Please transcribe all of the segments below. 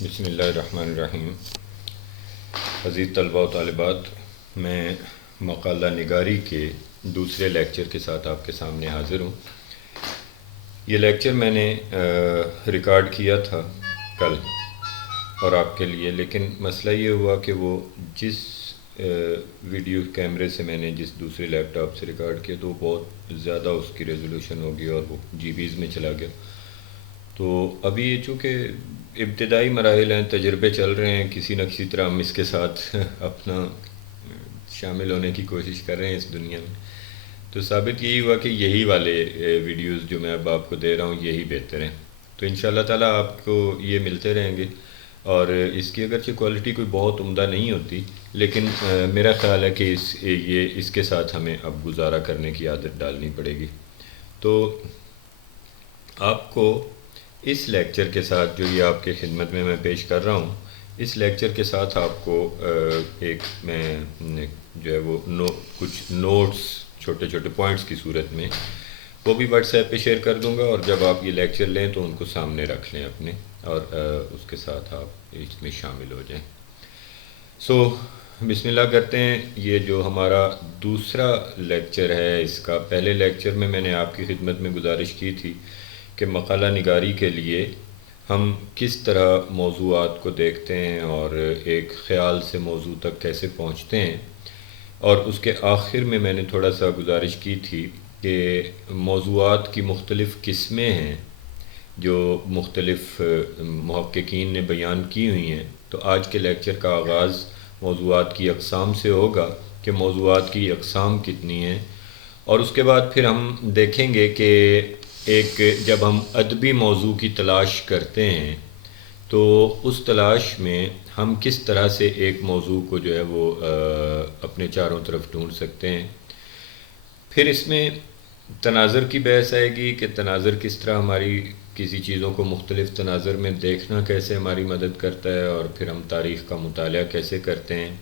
بسم اللہ الرحمن الرحیم۔ عزیز طلباء و طالبات، میں مقالہ نگاری کے دوسرے لیکچر کے ساتھ آپ کے سامنے حاضر ہوں۔ یہ لیکچر میں نے ریکارڈ کیا تھا کل اور آپ کے لیے، لیکن مسئلہ یہ ہوا کہ وہ جس ویڈیو کیمرے سے میں نے جس دوسرے لیپ ٹاپ سے ریکارڈ کیا تو وہ بہت زیادہ اس کی ریزولوشن ہو گئی اور وہ جی بیز میں چلا گیا۔ تو ابھی یہ چونکہ ابتدائی مراحل ہیں، تجربے چل رہے ہیں، کسی نہ کسی طرح ہم اس کے ساتھ اپنا شامل ہونے کی کوشش کر رہے ہیں اس دنیا میں، تو ثابت یہی ہوا کہ یہی والے ویڈیوز جو میں اب آپ کو دے رہا ہوں یہی بہتر ہیں۔ تو انشاءاللہ تعالیٰ آپ کو یہ ملتے رہیں گے، اور اس کی اگرچہ کوالٹی کوئی بہت عمدہ نہیں ہوتی، لیکن میرا خیال ہے کہ اس کے ساتھ ہمیں اب گزارا کرنے کی عادت ڈالنی پڑے گی۔ تو آپ کو اس لیکچر کے ساتھ جو یہ آپ کے خدمت میں پیش کر رہا ہوں، اس لیکچر کے ساتھ آپ کو ایک میں جو ہے وہ کچھ نوٹس چھوٹے چھوٹے پوائنٹس کی صورت میں وہ بھی واٹس ایپ پہ شیئر کر دوں گا، اور جب آپ یہ لیکچر لیں تو ان کو سامنے رکھ لیں اپنے، اور اس کے ساتھ آپ اس میں شامل ہو جائیں۔ بسم اللہ کرتے ہیں۔ یہ جو ہمارا دوسرا لیکچر ہے، اس کا پہلے لیکچر میں نے آپ کی خدمت میں گزارش کی تھی کہ مقالہ نگاری کے لیے ہم کس طرح موضوعات کو دیکھتے ہیں اور ایک خیال سے موضوع تک کیسے پہنچتے ہیں، اور اس کے آخر میں نے تھوڑا سا گزارش کی تھی کہ موضوعات کی مختلف قسمیں ہیں جو مختلف محققین نے بیان کی ہوئی ہیں۔ تو آج کے لیکچر کا آغاز موضوعات کی اقسام سے ہوگا کہ موضوعات کی اقسام کتنی ہیں، اور اس کے بعد پھر ہم دیکھیں گے کہ ایک جب ہم ادبی موضوع کی تلاش کرتے ہیں تو اس تلاش میں ہم کس طرح سے ایک موضوع کو جو ہے وہ اپنے چاروں طرف ڈھونڈ سکتے ہیں۔ پھر اس میں تناظر کی بحث آئے گی کہ تناظر کس طرح ہماری کسی چیزوں کو مختلف تناظر میں دیکھنا کیسے ہماری مدد کرتا ہے، اور پھر ہم تاریخ کا مطالعہ کیسے کرتے ہیں،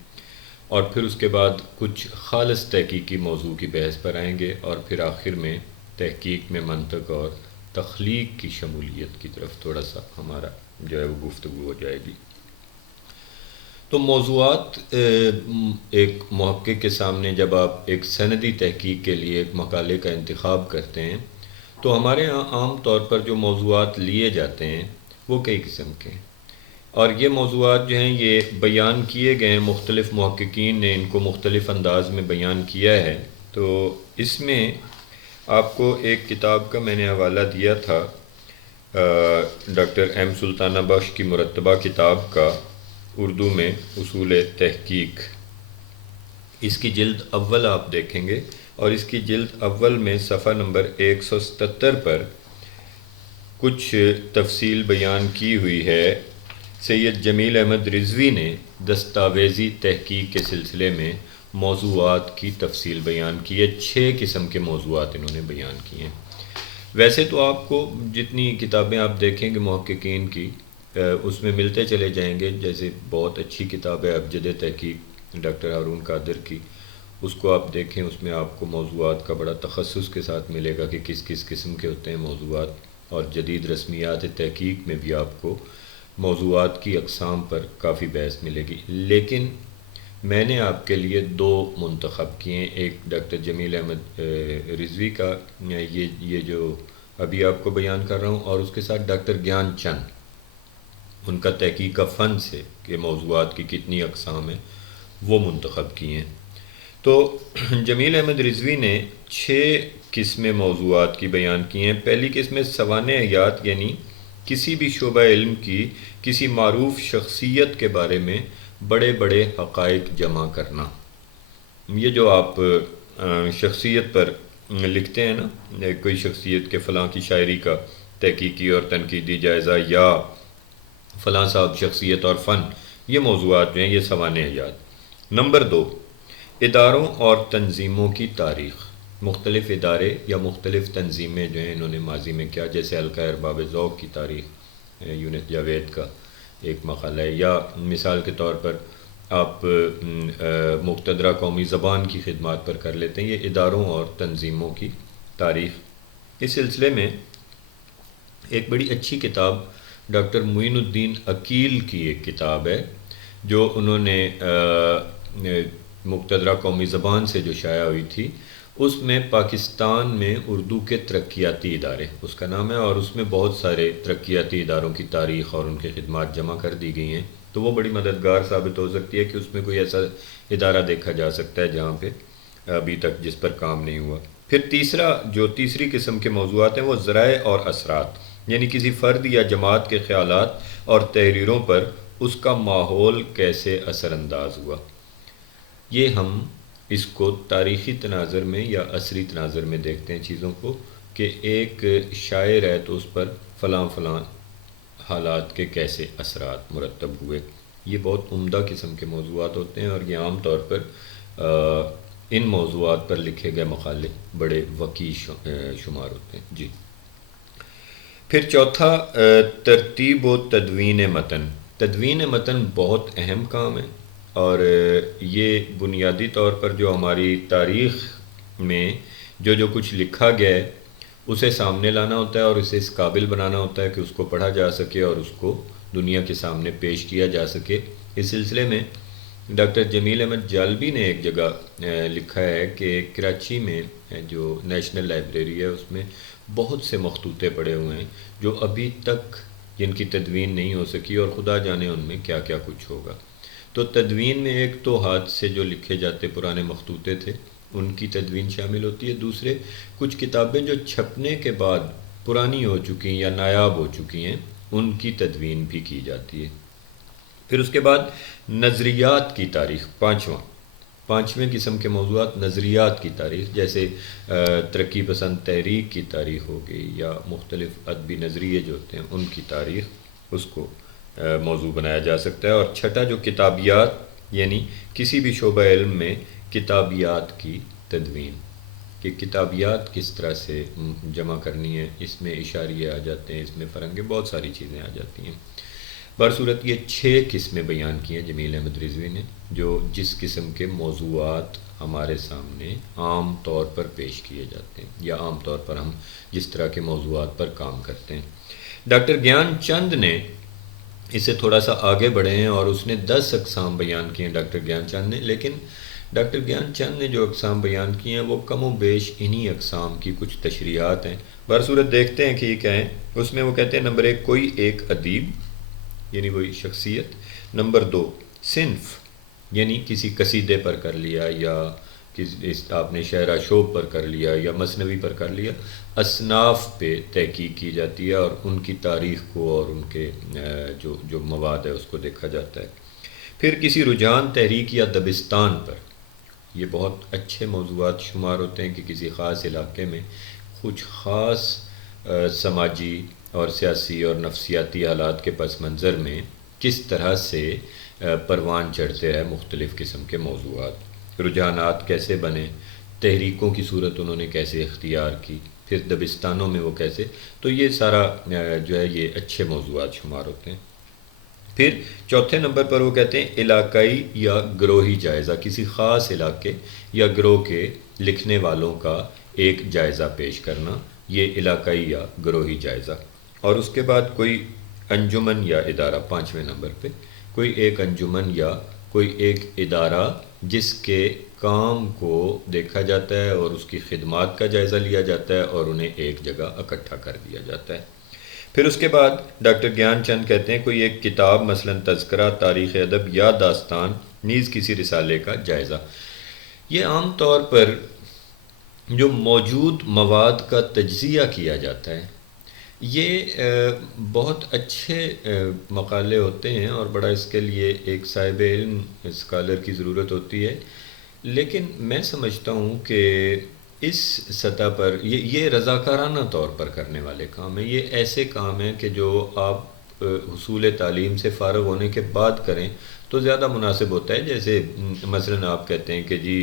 اور پھر اس کے بعد کچھ خالص تحقیقی موضوع کی بحث پر آئیں گے، اور پھر آخر میں تحقیق میں منطق اور تخلیق کی شمولیت کی طرف تھوڑا سا ہمارا جو ہے وہ گفتگو ہو جائے گی۔ تو موضوعات ایک محقق کے سامنے جب آپ ایک سندی تحقیق کے لیے ایک مقالے کا انتخاب کرتے ہیں تو ہمارے ہاں عام طور پر جو موضوعات لیے جاتے ہیں وہ کئی قسم کے ہیں، اور یہ موضوعات جو ہیں یہ بیان کیے گئے ہیں، مختلف محققین نے ان کو مختلف انداز میں بیان کیا ہے۔ تو اس میں آپ کو ایک کتاب کا میں نے حوالہ دیا تھا، ڈاکٹر ایم سلطانہ بخش کی مرتبہ کتاب کا، اردو میں اصول تحقیق۔ اس کی جلد اول آپ دیکھیں گے، اور اس کی جلد اول میں صفحہ نمبر 177 پر کچھ تفصیل بیان کی ہوئی ہے۔ سید جمیل احمد رضوی نے دستاویزی تحقیق کے سلسلے میں موضوعات کی تفصیل بیان کی ہے۔ 6 قسم کے موضوعات انہوں نے بیان کیے ہیں۔ ویسے تو آپ کو جتنی کتابیں آپ دیکھیں گے محققین کی اس میں ملتے چلے جائیں گے، جیسے بہت اچھی کتاب ہے ابجد تحقیق ڈاکٹر ہارون قادر کی، اس کو آپ دیکھیں، اس میں آپ کو موضوعات کا بڑا تخصص کے ساتھ ملے گا کہ کس کس قسم کے ہوتے ہیں موضوعات، اور جدید رسمیات تحقیق میں بھی آپ کو موضوعات کی اقسام پر کافی بحث ملے گی۔ لیکن میں نے آپ کے لیے 2 منتخب کیے ہیں، ایک ڈاکٹر جمیل احمد رضوی کا یہ جو ابھی آپ کو بیان کر رہا ہوں، اور اس کے ساتھ ڈاکٹر گیان چند ان کا تحقیق کا فن سے کہ موضوعات کی کتنی اقسام ہیں وہ منتخب کیے ہیں۔ تو جمیل احمد رضوی نے 6 قسمیں موضوعات کی بیان کی ہیں۔ پہلی قسم سوانح حیات، یعنی کسی بھی شعبہ علم کی کسی معروف شخصیت کے بارے میں بڑے بڑے حقائق جمع کرنا۔ یہ جو آپ شخصیت پر لکھتے ہیں نا، کوئی شخصیت کے فلاں کی شاعری کا تحقیقی اور تنقیدی جائزہ، یا فلاں صاحب شخصیت اور فن، یہ موضوعات جو ہیں یہ سوانح حیات۔ نمبر 2، اداروں اور تنظیموں کی تاریخ۔ مختلف ادارے یا مختلف تنظیمیں جو ہیں انہوں نے ماضی میں کیا، جیسے حلقہ ارباب ذوق کی تاریخ یونس جاوید کا ایک مقالہ ہے، یا مثال کے طور پر آپ مقتدرہ قومی زبان کی خدمات پر کر لیتے ہیں، یہ اداروں اور تنظیموں کی تاریخ۔ اس سلسلے میں ایک بڑی اچھی کتاب ڈاکٹر معین الدین عقیل کی ایک کتاب ہے جو انہوں نے مقتدرہ قومی زبان سے جو شائع ہوئی تھی، اس میں پاکستان میں اردو کے ترقیاتی ادارے اس کا نام ہے، اور اس میں بہت سارے ترقیاتی اداروں کی تاریخ اور ان کی خدمات جمع کر دی گئی ہیں، تو وہ بڑی مددگار ثابت ہو سکتی ہے کہ اس میں کوئی ایسا ادارہ دیکھا جا سکتا ہے جہاں پہ ابھی تک جس پر کام نہیں ہوا۔ پھر تیسری قسم کے موضوعات ہیں وہ ذرائع اور اثرات، یعنی کسی فرد یا جماعت کے خیالات اور تحریروں پر اس کا ماحول کیسے اثر انداز ہوا۔ یہ ہم اس کو تاریخی تناظر میں یا عصری تناظر میں دیکھتے ہیں چیزوں کو، کہ ایک شاعر ہے تو اس پر فلاں فلاں حالات کے کیسے اثرات مرتب ہوئے۔ یہ بہت عمدہ قسم کے موضوعات ہوتے ہیں، اور یہ عام طور پر ان موضوعات پر لکھے گئے مقالے بڑے وقیع شمار ہوتے ہیں۔ جی، پھر چوتھا ترتیب و تدوین متن۔ تدوین متن بہت اہم کام ہے، اور یہ بنیادی طور پر جو ہماری تاریخ میں جو کچھ لکھا گیا ہے اسے سامنے لانا ہوتا ہے، اور اسے اس قابل بنانا ہوتا ہے کہ اس کو پڑھا جا سکے اور اس کو دنیا کے سامنے پیش کیا جا سکے۔ اس سلسلے میں ڈاکٹر جمیل احمد جالبی نے ایک جگہ لکھا ہے کہ کراچی میں جو نیشنل لائبریری ہے اس میں بہت سے مخطوطے پڑے ہوئے ہیں جو ابھی تک جن کی تدوین نہیں ہو سکی، اور خدا جانے ان میں کیا کیا کچھ ہوگا۔ تو تدوین میں ایک تو ہاتھ سے جو لکھے جاتے پرانے مخطوطے تھے ان کی تدوین شامل ہوتی ہے، دوسرے کچھ کتابیں جو چھپنے کے بعد پرانی ہو چکی ہیں یا نایاب ہو چکی ہیں ان کی تدوین بھی کی جاتی ہے۔ پھر اس کے بعد نظریات کی تاریخ، پانچویں قسم کے موضوعات نظریات کی تاریخ، جیسے ترقی پسند تحریک کی تاریخ ہو گئی، یا مختلف ادبی نظریے جو ہوتے ہیں ان کی تاریخ، اس کو موضوع بنایا جا سکتا ہے۔ اور چھٹا جو کتابیات، یعنی کسی بھی شعبہ علم میں کتابیات کی تدوین، کہ کتابیات کس طرح سے جمع کرنی ہے، اس میں اشاریے آ جاتے ہیں، اس میں فرنگے، بہت ساری چیزیں آ جاتی ہیں۔ برصورت یہ 6 قسمیں بیان کی ہیں جمیل احمد رضوی نے، جو جس قسم کے موضوعات ہمارے سامنے عام طور پر پیش کیے جاتے ہیں، یا عام طور پر ہم جس طرح کے موضوعات پر کام کرتے ہیں۔ ڈاکٹر گیان چند نے اس سے تھوڑا سا آگے بڑھے ہیں، اور اس نے 10 اقسام بیان کی ہیں ڈاکٹر گیان چند نے، لیکن ڈاکٹر گیان چند نے جو اقسام بیان کی ہیں وہ کم و بیش انہی اقسام کی کچھ تشریحات ہیں۔ برصورت دیکھتے ہیں کہ یہ کیا ہیں۔ اس میں وہ کہتے ہیں نمبر 1 کوئی ایک ادیب، یعنی کوئی شخصیت۔ نمبر 2 صنف، یعنی کسی قصیدے پر کر لیا، یا آپ نے شعرا شوب پر کر لیا، یا مثنوی پر کر لیا۔ اصناف پہ تحقیق کی جاتی ہے، اور ان کی تاریخ کو اور ان کے جو مواد ہے اس کو دیکھا جاتا ہے۔ پھر کسی رجحان، تحریک یا دبستان پر، یہ بہت اچھے موضوعات شمار ہوتے ہیں کہ کسی خاص علاقے میں کچھ خاص سماجی اور سیاسی اور نفسیاتی حالات کے پس منظر میں کس طرح سے پروان چڑھتے ہیں مختلف قسم کے موضوعات، رجحانات کیسے بنے، تحریکوں کی صورت انہوں نے کیسے اختیار کی، پھر دبستانوں میں وہ کیسے، تو یہ سارا جو ہے یہ اچھے موضوعات شمار ہوتے ہیں۔ پھر چوتھے نمبر پر وہ کہتے ہیں علاقائی یا گروہی جائزہ، کسی خاص علاقے یا گروہ کے لکھنے والوں کا ایک جائزہ پیش کرنا، یہ علاقائی یا گروہی جائزہ۔ اور اس کے بعد کوئی انجمن یا ادارہ، 5ویں نمبر پہ کوئی ایک انجمن یا کوئی ایک ادارہ جس کے کام کو دیکھا جاتا ہے اور اس کی خدمات کا جائزہ لیا جاتا ہے اور انہیں ایک جگہ اکٹھا کر دیا جاتا ہے۔ پھر اس کے بعد ڈاکٹر گیان چند کہتے ہیں کوئی ایک کتاب، مثلا تذکرہ، تاریخ ادب یا داستان، نیز کسی رسالے کا جائزہ۔ یہ عام طور پر جو موجود مواد کا تجزیہ کیا جاتا ہے، یہ بہت اچھے مقالے ہوتے ہیں، اور بڑا اس کے لیے ایک صاحب علم اسکالر کی ضرورت ہوتی ہے، لیکن میں سمجھتا ہوں کہ اس سطح پر یہ رضاکارانہ طور پر کرنے والے کام ہیں۔ یہ ایسے کام ہیں کہ جو آپ حصول تعلیم سے فارغ ہونے کے بعد کریں تو زیادہ مناسب ہوتا ہے۔ جیسے مثلا آپ کہتے ہیں کہ جی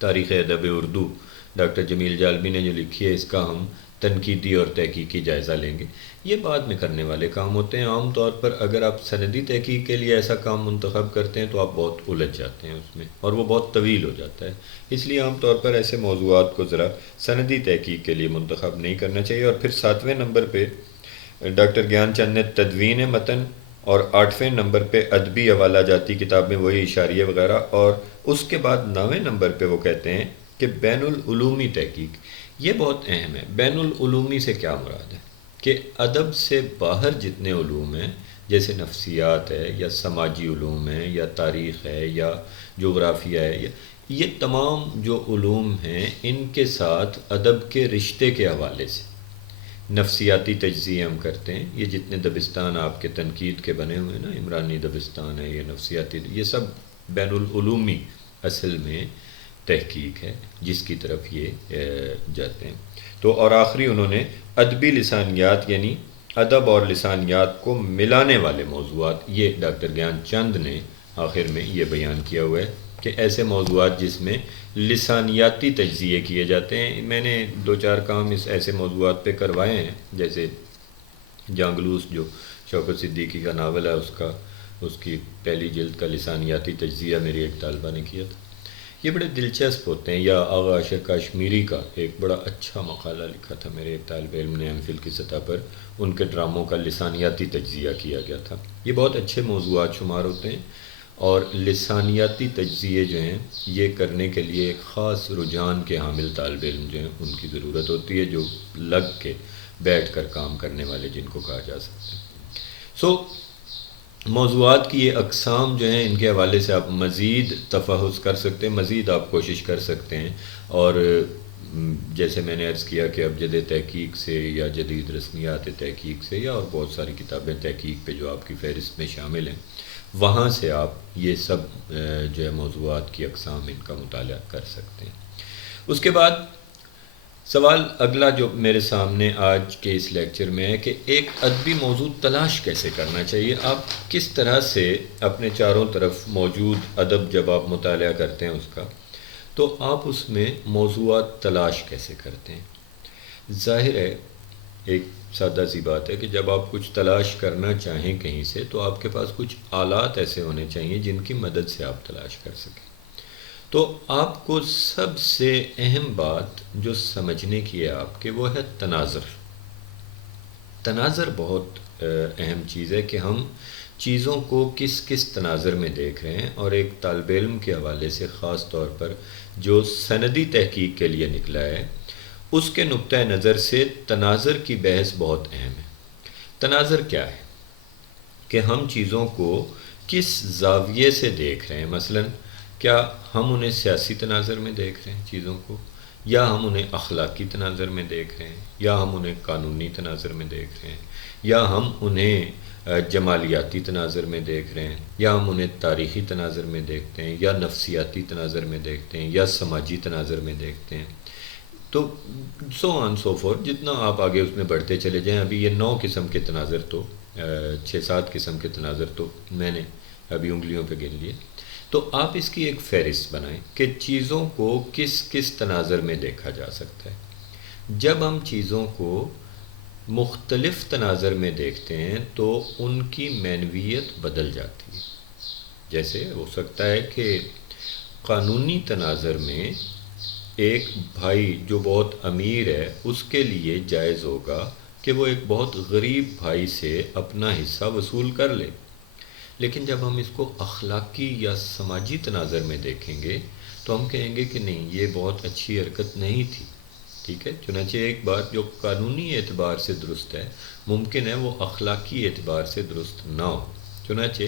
تاریخ ادب اردو ڈاکٹر جمیل جالبی نے جو لکھی ہے اس کا ہم تنقیدی اور تحقیقی جائزہ لیں گے، یہ بعد میں کرنے والے کام ہوتے ہیں۔ عام طور پر اگر آپ سندی تحقیق کے لیے ایسا کام منتخب کرتے ہیں تو آپ بہت الجھ جاتے ہیں اس میں، اور وہ بہت طویل ہو جاتا ہے، اس لیے عام طور پر ایسے موضوعات کو ذرا سندی تحقیق کے لیے منتخب نہیں کرنا چاہیے۔ اور پھر 7ویں نمبر پہ ڈاکٹر گیان چند نے تدوین متن اور 8ویں نمبر پہ ادبی حوالہ جاتی کتاب میں وہی اشاریہ وغیرہ، اور اس کے بعد 9ویں نمبر پہ وہ کہتے ہیں کہ بین العلومی تحقیق. یہ بہت اہم ہے. بین العلومی سے کیا مراد ہے؟ کہ ادب سے باہر جتنے علوم ہیں، جیسے نفسیات ہے یا سماجی علوم ہے یا تاریخ ہے یا جغرافیہ ہے، یہ تمام جو علوم ہیں ان کے ساتھ ادب کے رشتے کے حوالے سے نفسیاتی تجزیے ہم کرتے ہیں. یہ جتنے دبستان آپ کے تنقید کے بنے ہوئے ہیں نا، عمرانی دبستان ہے، یہ نفسیاتی، یہ سب بین العلومی اصل میں تحقیق ہے جس کی طرف یہ جاتے ہیں. تو اور آخری انہوں نے ادبی لسانیات یعنی ادب اور لسانیات کو ملانے والے موضوعات، یہ ڈاکٹر گیان چند نے آخر میں یہ بیان کیا ہوا ہے کہ ایسے موضوعات جس میں لسانیاتی تجزیے کیے جاتے ہیں. میں نے 2-4 کام اس ایسے موضوعات پہ کروائے ہیں، جیسے جانگلوس جو شوکت صدیقی کا ناول ہے، اس کی پہلی جلد کا لسانیاتی تجزیہ میری ایک طالبہ نے کیا تھا. یہ بڑے دلچسپ ہوتے ہیں. یا آغا اشر کاشمیری کا ایک بڑا اچھا مقالہ لکھا تھا میرے ایک طالب علم نے، ایم فل کی سطح پر، ان کے ڈراموں کا لسانیاتی تجزیہ کیا گیا تھا. یہ بہت اچھے موضوعات شمار ہوتے ہیں، اور لسانیاتی تجزیے جو ہیں یہ کرنے کے لیے ایک خاص رجحان کے حامل طالب علم جو ہیں ان کی ضرورت ہوتی ہے، جو لگ کے بیٹھ کر کام کرنے والے جن کو کہا جا سکتا ہے. موضوعات کی یہ اقسام جو ہیں ان کے حوالے سے آپ مزید تفحص کر سکتے ہیں، مزید آپ کوشش کر سکتے ہیں. اور جیسے میں نے عرض کیا کہ اب جدید تحقیق سے یا جدید رسمیات تحقیق سے یا اور بہت ساری کتابیں تحقیق پہ جو آپ کی فہرست میں شامل ہیں، وہاں سے آپ یہ سب جو ہے موضوعات کی اقسام ان کا مطالعہ کر سکتے ہیں. اس کے بعد سوال اگلا جو میرے سامنے آج کے اس لیکچر میں ہے کہ ایک ادبی موضوع تلاش کیسے کرنا چاہیے. آپ کس طرح سے اپنے چاروں طرف موجود ادب جب آپ مطالعہ کرتے ہیں اس کا، تو آپ اس میں موضوعات تلاش کیسے کرتے ہیں؟ ظاہر ہے ایک سادہ سی بات ہے کہ جب آپ کچھ تلاش کرنا چاہیں کہیں سے، تو آپ کے پاس کچھ آلات ایسے ہونے چاہیے جن کی مدد سے آپ تلاش کر سکیں. تو آپ کو سب سے اہم بات جو سمجھنے کی ہے آپ کے، وہ ہے تناظر. تناظر بہت اہم چیز ہے کہ ہم چیزوں کو کس کس تناظر میں دیکھ رہے ہیں. اور ایک طالب علم کے حوالے سے خاص طور پر جو سندی تحقیق کے لیے نکلا ہے، اس کے نقطہ نظر سے تناظر کی بحث بہت اہم ہے. تناظر کیا ہے؟ کہ ہم چیزوں کو کس زاویے سے دیکھ رہے ہیں. مثلا کیا ہم انہیں سیاسی تناظر میں دیکھ رہے ہیں چیزوں کو، یا ہم انہیں اخلاقی تناظر میں دیکھ رہے ہیں، یا ہم انہیں قانونی تناظر میں دیکھ رہے ہیں، یا ہم انہیں جمالیاتی تناظر میں دیکھ رہے ہیں، یا ہم انہیں تاریخی تناظر میں دیکھتے ہیں، یا نفسیاتی تناظر میں دیکھتے ہیں، یا سماجی تناظر میں دیکھتے ہیں. تو سو آن سو فور، جتنا آپ آگے اس میں بڑھتے چلے جائیں. ابھی یہ 9 قسم کے تناظر، تو 6-7 قسم کے تناظر تو میں نے ابھی انگلیوں پہ گن لیے. تو آپ اس کی ایک فہرست بنائیں کہ چیزوں کو کس کس تناظر میں دیکھا جا سکتا ہے. جب ہم چیزوں کو مختلف تناظر میں دیکھتے ہیں تو ان کی معنویت بدل جاتی ہے. جیسے ہو سکتا ہے کہ قانونی تناظر میں ایک بھائی جو بہت امیر ہے، اس کے لیے جائز ہوگا کہ وہ ایک بہت غریب بھائی سے اپنا حصہ وصول کر لے. لیکن جب ہم اس کو اخلاقی یا سماجی تناظر میں دیکھیں گے تو ہم کہیں گے کہ نہیں، یہ بہت اچھی حرکت نہیں تھی. ٹھیک ہے، چنانچہ ایک بات جو قانونی اعتبار سے درست ہے، ممکن ہے وہ اخلاقی اعتبار سے درست نہ ہو. چنانچہ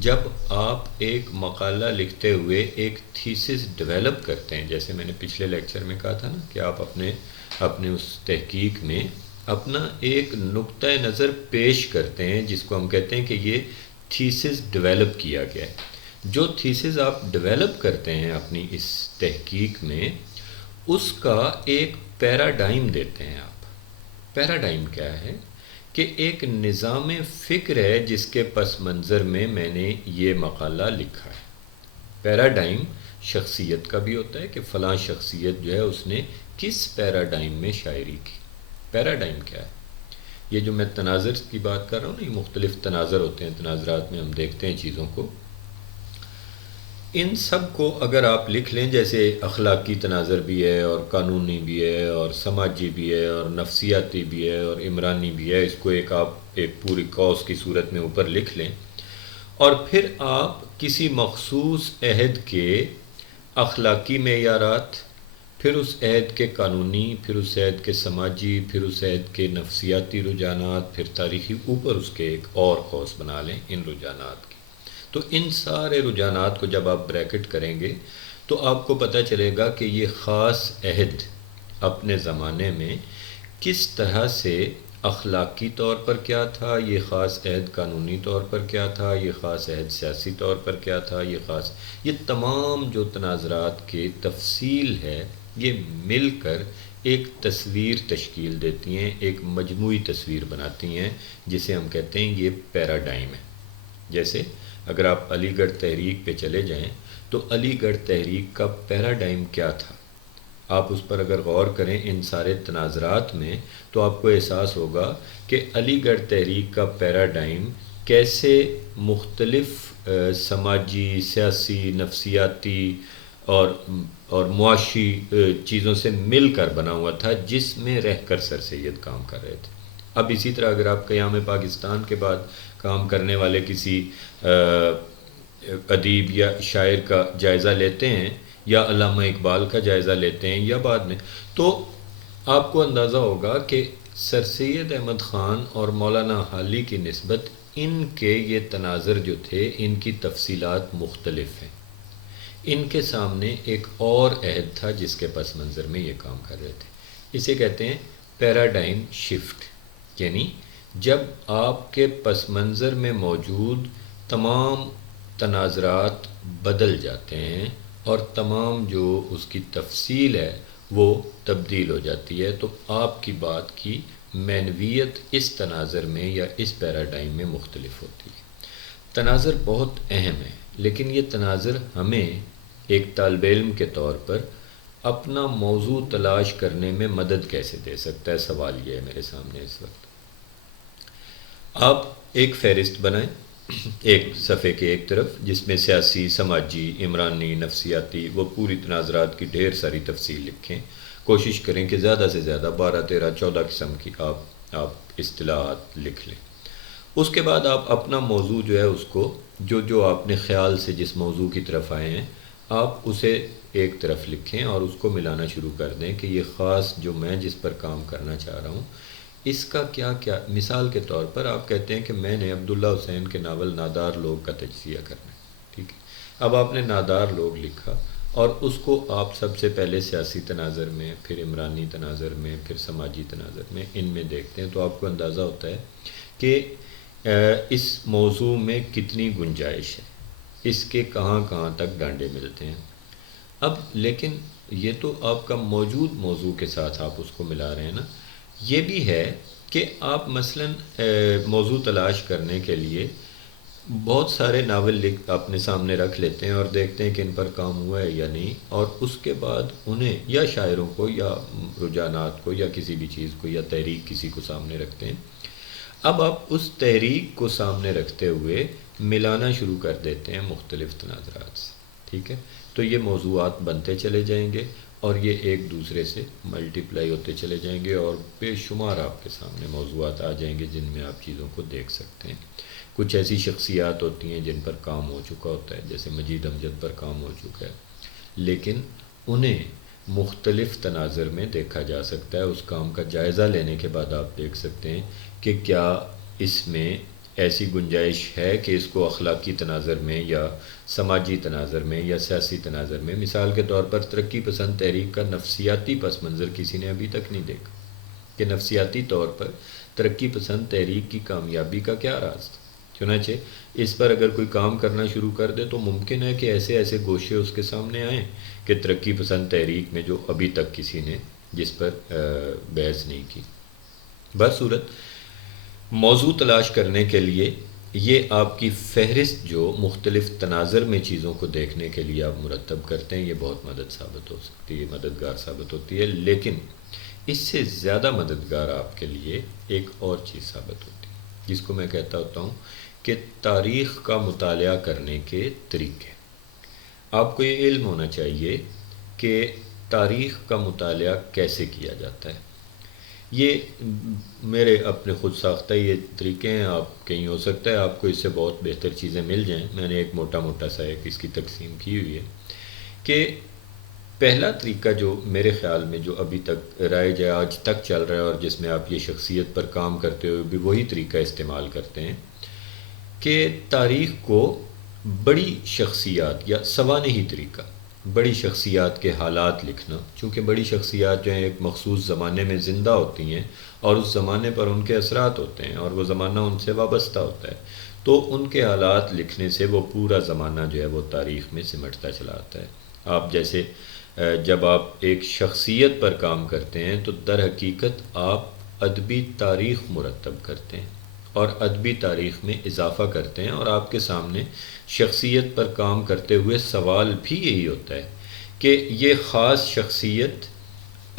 جب آپ ایک مقالہ لکھتے ہوئے ایک تھیسس ڈیولپ کرتے ہیں، جیسے میں نے پچھلے لیکچر میں کہا تھا نا کہ آپ اپنے اس تحقیق میں اپنا ایک نقطہ نظر پیش کرتے ہیں، جس کو ہم کہتے ہیں کہ یہ تھیسس ڈیولپ کیا گیا ہے. جو تھیسس آپ ڈیولپ کرتے ہیں اپنی اس تحقیق میں، اس کا ایک پیراڈائم دیتے ہیں آپ. پیراڈائم کیا ہے؟ کہ ایک نظام فکر ہے جس کے پس منظر میں میں نے یہ مقالہ لکھا ہے. پیراڈائم شخصیت کا بھی ہوتا ہے کہ فلاں شخصیت جو ہے اس نے کس پیراڈائم میں شاعری کی. پیراڈائم کیا ہے؟ یہ جو میں تناظر کی بات کر رہا ہوں نا، یہ مختلف تناظر ہوتے ہیں، تناظرات میں ہم دیکھتے ہیں چیزوں کو. ان سب کو اگر آپ لکھ لیں، جیسے اخلاقی تناظر بھی ہے اور قانونی بھی ہے اور سماجی بھی ہے اور نفسیاتی بھی ہے اور عمرانی بھی ہے، اس کو آپ ایک پوری قوس کی صورت میں اوپر لکھ لیں، اور پھر آپ کسی مخصوص عہد کے اخلاقی معیارات، پھر اس عہد کے قانونی، پھر اس عہد کے سماجی، پھر اس عہد کے نفسیاتی رجحانات، پھر تاریخی، اوپر اس کے ایک اور قوس بنا لیں ان رجحانات کی۔ تو ان سارے رجحانات کو جب آپ بریکٹ کریں گے تو آپ کو پتہ چلے گا کہ یہ خاص عہد اپنے زمانے میں کس طرح سے اخلاقی طور پر کیا تھا، یہ خاص عہد قانونی طور پر کیا تھا، یہ خاص عہد سیاسی طور پر کیا تھا، یہ تمام جو تناظرات کی تفصیل ہے، یہ مل کر ایک تصویر تشکیل دیتی ہیں، ایک مجموعی تصویر بناتی ہیں، جسے ہم کہتے ہیں یہ پیراڈائم ہے۔ جیسے اگر آپ علی گڑھ تحریک پہ چلے جائیں تو علی گڑھ تحریک کا پیراڈائم کیا تھا، آپ اس پر اگر غور کریں ان سارے تناظرات میں، تو آپ کو احساس ہوگا کہ علی گڑھ تحریک کا پیراڈائم کیسے مختلف سماجی، سیاسی، نفسیاتی اور معاشی چیزوں سے مل کر بنا ہوا تھا، جس میں رہ کر سر سید کام کر رہے تھے۔ اب اسی طرح اگر آپ قیام پاکستان کے بعد کام کرنے والے کسی ادیب یا شاعر کا جائزہ لیتے ہیں، یا علامہ اقبال کا جائزہ لیتے ہیں یا بعد میں، تو آپ کو اندازہ ہوگا کہ سر سید احمد خان اور مولانا حالی کی نسبت ان کے یہ تناظر جو تھے، ان کی تفصیلات مختلف ہیں۔ ان کے سامنے ایک اور عہد تھا جس کے پس منظر میں یہ کام کر رہے تھے۔ اسے کہتے ہیں پیراڈائم شفٹ، یعنی جب آپ کے پس منظر میں موجود تمام تناظرات بدل جاتے ہیں اور تمام جو اس کی تفصیل ہے وہ تبدیل ہو جاتی ہے، تو آپ کی بات کی معنویت اس تناظر میں یا اس پیراڈائم میں مختلف ہوتی ہے۔ تناظر بہت اہم ہے، لیکن یہ تناظر ہمیں ایک طالب علم کے طور پر اپنا موضوع تلاش کرنے میں مدد کیسے دے سکتا ہے، سوال یہ ہے میرے سامنے اس وقت۔ آپ ایک فہرست بنائیں ایک صفحے کے ایک طرف، جس میں سیاسی، سماجی، عمرانی، نفسیاتی، وہ پوری تناظرات کی ڈھیر ساری تفصیل لکھیں۔ کوشش کریں کہ زیادہ سے زیادہ 12، 13، 14 قسم کی آپ اصطلاحات لکھ لیں۔ اس کے بعد آپ اپنا موضوع جو ہے اس کو جو آپ نے خیال سے جس موضوع کی طرف آئے ہیں، آپ اسے ایک طرف لکھیں اور اس کو ملانا شروع کر دیں کہ یہ خاص جو میں جس پر کام کرنا چاہ رہا ہوں، اس کا کیا کیا۔ مثال کے طور پر آپ کہتے ہیں کہ میں نے عبداللہ حسین کے ناول نادار لوگ کا تجزیہ کرنا ہے، ٹھیک ہے۔ اب آپ نے نادار لوگ لکھا اور اس کو آپ سب سے پہلے سیاسی تناظر میں، پھر عمرانی تناظر میں، پھر سماجی تناظر میں، ان میں دیکھتے ہیں، تو آپ کو اندازہ ہوتا ہے کہ اس موضوع میں کتنی گنجائش ہے، اس کے کہاں کہاں تک ڈانڈے ملتے ہیں۔ اب لیکن یہ تو آپ کا موجود موضوع کے ساتھ آپ اس کو ملا رہے ہیں نا۔ یہ بھی ہے کہ آپ مثلا موضوع تلاش کرنے کے لیے بہت سارے ناول اپنے سامنے رکھ لیتے ہیں اور دیکھتے ہیں کہ ان پر کام ہوا ہے یا نہیں، اور اس کے بعد انہیں یا شاعروں کو یا رجحانات کو یا کسی بھی چیز کو یا تحریک کسی کو سامنے رکھتے ہیں۔ اب آپ اس تحریک کو سامنے رکھتے ہوئے ملانا شروع کر دیتے ہیں مختلف تناظرات سے، ٹھیک ہے۔ تو یہ موضوعات بنتے چلے جائیں گے اور یہ ایک دوسرے سے ملٹیپلائی ہوتے چلے جائیں گے، اور بے شمار آپ کے سامنے موضوعات آ جائیں گے جن میں آپ چیزوں کو دیکھ سکتے ہیں۔ کچھ ایسی شخصیات ہوتی ہیں جن پر کام ہو چکا ہوتا ہے، جیسے مجید امجد پر کام ہو چکا ہے، لیکن انہیں مختلف تناظر میں دیکھا جا سکتا ہے۔ اس کام کا جائزہ لینے کے بعد آپ دیکھ سکتے ہیں کہ کیا اس میں ایسی گنجائش ہے کہ اس کو اخلاقی تناظر میں یا سماجی تناظر میں یا سیاسی تناظر میں، مثال کے طور پر ترقی پسند تحریک کا نفسیاتی پس منظر کسی نے ابھی تک نہیں دیکھا کہ نفسیاتی طور پر ترقی پسند تحریک کی کامیابی کا کیا راز تھا۔ چنانچہ اس پر اگر کوئی کام کرنا شروع کر دے تو ممکن ہے کہ ایسے ایسے گوشے اس کے سامنے آئیں کہ ترقی پسند تحریک میں جو ابھی تک کسی نے جس پر بحث نہیں کی۔ بصورت موضوع تلاش کرنے کے لیے یہ آپ کی فہرست جو مختلف تناظر میں چیزوں کو دیکھنے کے لیے آپ مرتب کرتے ہیں، یہ بہت مدد ثابت ہو سکتی ہے، مددگار ثابت ہوتی ہے۔ لیکن اس سے زیادہ مددگار آپ کے لیے ایک اور چیز ثابت ہوتی ہے، جس کو میں کہتا ہوتا ہوں کہ تاریخ کا مطالعہ کرنے کے طریقے۔ آپ کو یہ علم ہونا چاہیے کہ تاریخ کا مطالعہ کیسے کیا جاتا ہے۔ یہ میرے اپنے خود ساختہ یہ طریقے ہیں، آپ کہیں ہو سکتا ہے آپ کو اس سے بہت بہتر چیزیں مل جائیں، میں نے ایک موٹا موٹا سا ایک اس کی تقسیم کی ہوئی ہے کہ پہلا طریقہ جو میرے خیال میں جو ابھی تک رائج ہے، آج تک چل رہا ہے، اور جس میں آپ یہ شخصیت پر کام کرتے ہوئے بھی وہی طریقہ استعمال کرتے ہیں کہ تاریخ کو بڑی شخصیات یا سوانحی طریقہ، بڑی شخصیات کے حالات لکھنا، چونکہ بڑی شخصیات جو ہیں ایک مخصوص زمانے میں زندہ ہوتی ہیں اور اس زمانے پر ان کے اثرات ہوتے ہیں اور وہ زمانہ ان سے وابستہ ہوتا ہے، تو ان کے حالات لکھنے سے وہ پورا زمانہ جو ہے وہ تاریخ میں سمٹتا چلا آتا ہے۔ آپ جیسے جب آپ ایک شخصیت پر کام کرتے ہیں تو در حقیقت آپ ادبی تاریخ مرتب کرتے ہیں اور ادبی تاریخ میں اضافہ کرتے ہیں، اور آپ کے سامنے شخصیت پر کام کرتے ہوئے سوال بھی یہی ہوتا ہے کہ یہ خاص شخصیت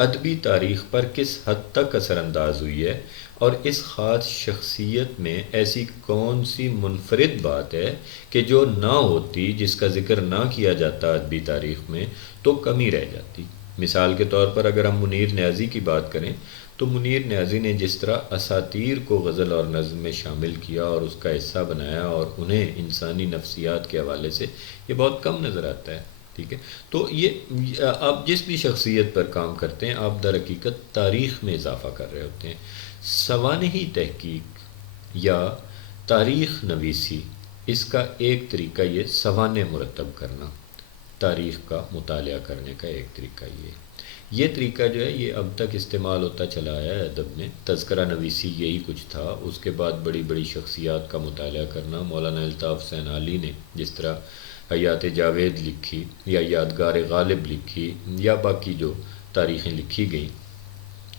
ادبی تاریخ پر کس حد تک اثر انداز ہوئی ہے، اور اس خاص شخصیت میں ایسی کون سی منفرد بات ہے کہ جو نہ ہوتی، جس کا ذکر نہ کیا جاتا ادبی تاریخ میں، تو کمی رہ جاتی۔ مثال کے طور پر اگر ہم منیر نیازی کی بات کریں تو منیر نیازی نے جس طرح اساطیر کو غزل اور نظم میں شامل کیا اور اس کا حصہ بنایا، اور انہیں انسانی نفسیات کے حوالے سے یہ بہت کم نظر آتا ہے، ٹھیک ہے۔ تو یہ آپ جس بھی شخصیت پر کام کرتے ہیں آپ در حقیقت تاریخ میں اضافہ کر رہے ہوتے ہیں۔ سوانحی تحقیق یا تاریخ نویسی، اس کا ایک طریقہ یہ سوانح مرتب کرنا، تاریخ کا مطالعہ کرنے کا ایک طریقہ یہ طریقہ جو ہے یہ اب تک استعمال ہوتا چلا آیا ہے ادب میں۔ تذکرہ نویسی یہی کچھ تھا، اس کے بعد بڑی بڑی شخصیات کا مطالعہ کرنا۔ مولانا الطاف حسین علی نے جس طرح حیات جاوید لکھی یا یادگار غالب لکھی یا باقی جو تاریخیں لکھی گئیں،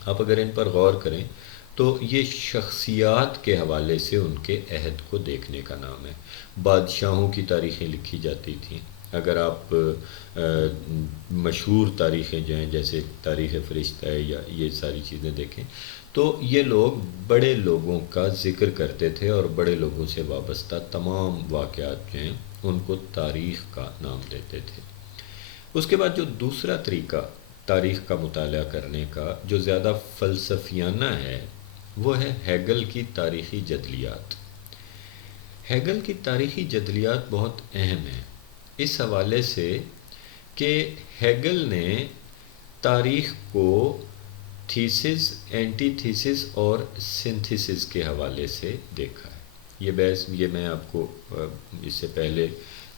آپ اگر ان پر غور کریں تو یہ شخصیات کے حوالے سے ان کے عہد کو دیکھنے کا نام ہے۔ بادشاہوں کی تاریخیں لکھی جاتی تھیں۔ اگر آپ مشہور تاریخیں جو ہیں جیسے تاریخ فرشتہ ہے یا یہ ساری چیزیں دیکھیں تو یہ لوگ بڑے لوگوں کا ذکر کرتے تھے اور بڑے لوگوں سے وابستہ تمام واقعات جو ہیں ان کو تاریخ کا نام دیتے تھے۔ اس کے بعد جو دوسرا طریقہ تاریخ کا مطالعہ کرنے کا جو زیادہ فلسفیانہ ہے وہ ہے ہیگل کی تاریخی جدلیات۔ ہیگل کی تاریخی جدلیات بہت اہم ہیں اس حوالے سے کہ ہیگل نے تاریخ کو تھیسس، اینٹی تھیسس اور سنتھیسس کے حوالے سے دیکھا ہے۔ یہ بحث یہ میں آپ کو اس سے پہلے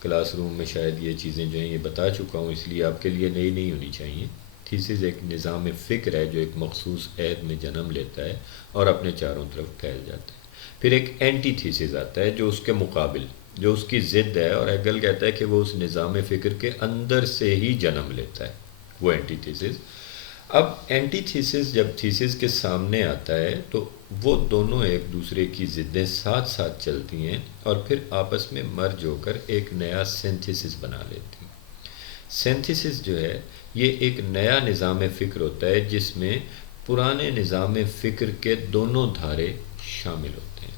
کلاس روم میں شاید یہ چیزیں جو ہیں یہ بتا چکا ہوں، اس لیے آپ کے لیے نئی نہیں ہونی چاہیے۔ تھیسس ایک نظام فکر ہے جو ایک مخصوص عہد میں جنم لیتا ہے اور اپنے چاروں طرف پھیل جاتا ہے۔ پھر ایک اینٹی تھیسس آتا ہے جو اس کے مقابل، جو اس کی ضد ہے، اور ہیگل کہتا ہے کہ وہ اس نظام فکر کے اندر سے ہی جنم لیتا ہے، وہ اینٹی تھیسس۔ اب اینٹی تھیسس جب تھیسس کے سامنے آتا ہے تو وہ دونوں ایک دوسرے کی ضدیں ساتھ ساتھ چلتی ہیں اور پھر آپس میں مرج ہو کر ایک نیا سینتھیسس بنا لیتی ہیں۔ سینتھیسس جو ہے یہ ایک نیا نظام فکر ہوتا ہے جس میں پرانے نظام فکر کے دونوں دھارے شامل ہوتے ہیں۔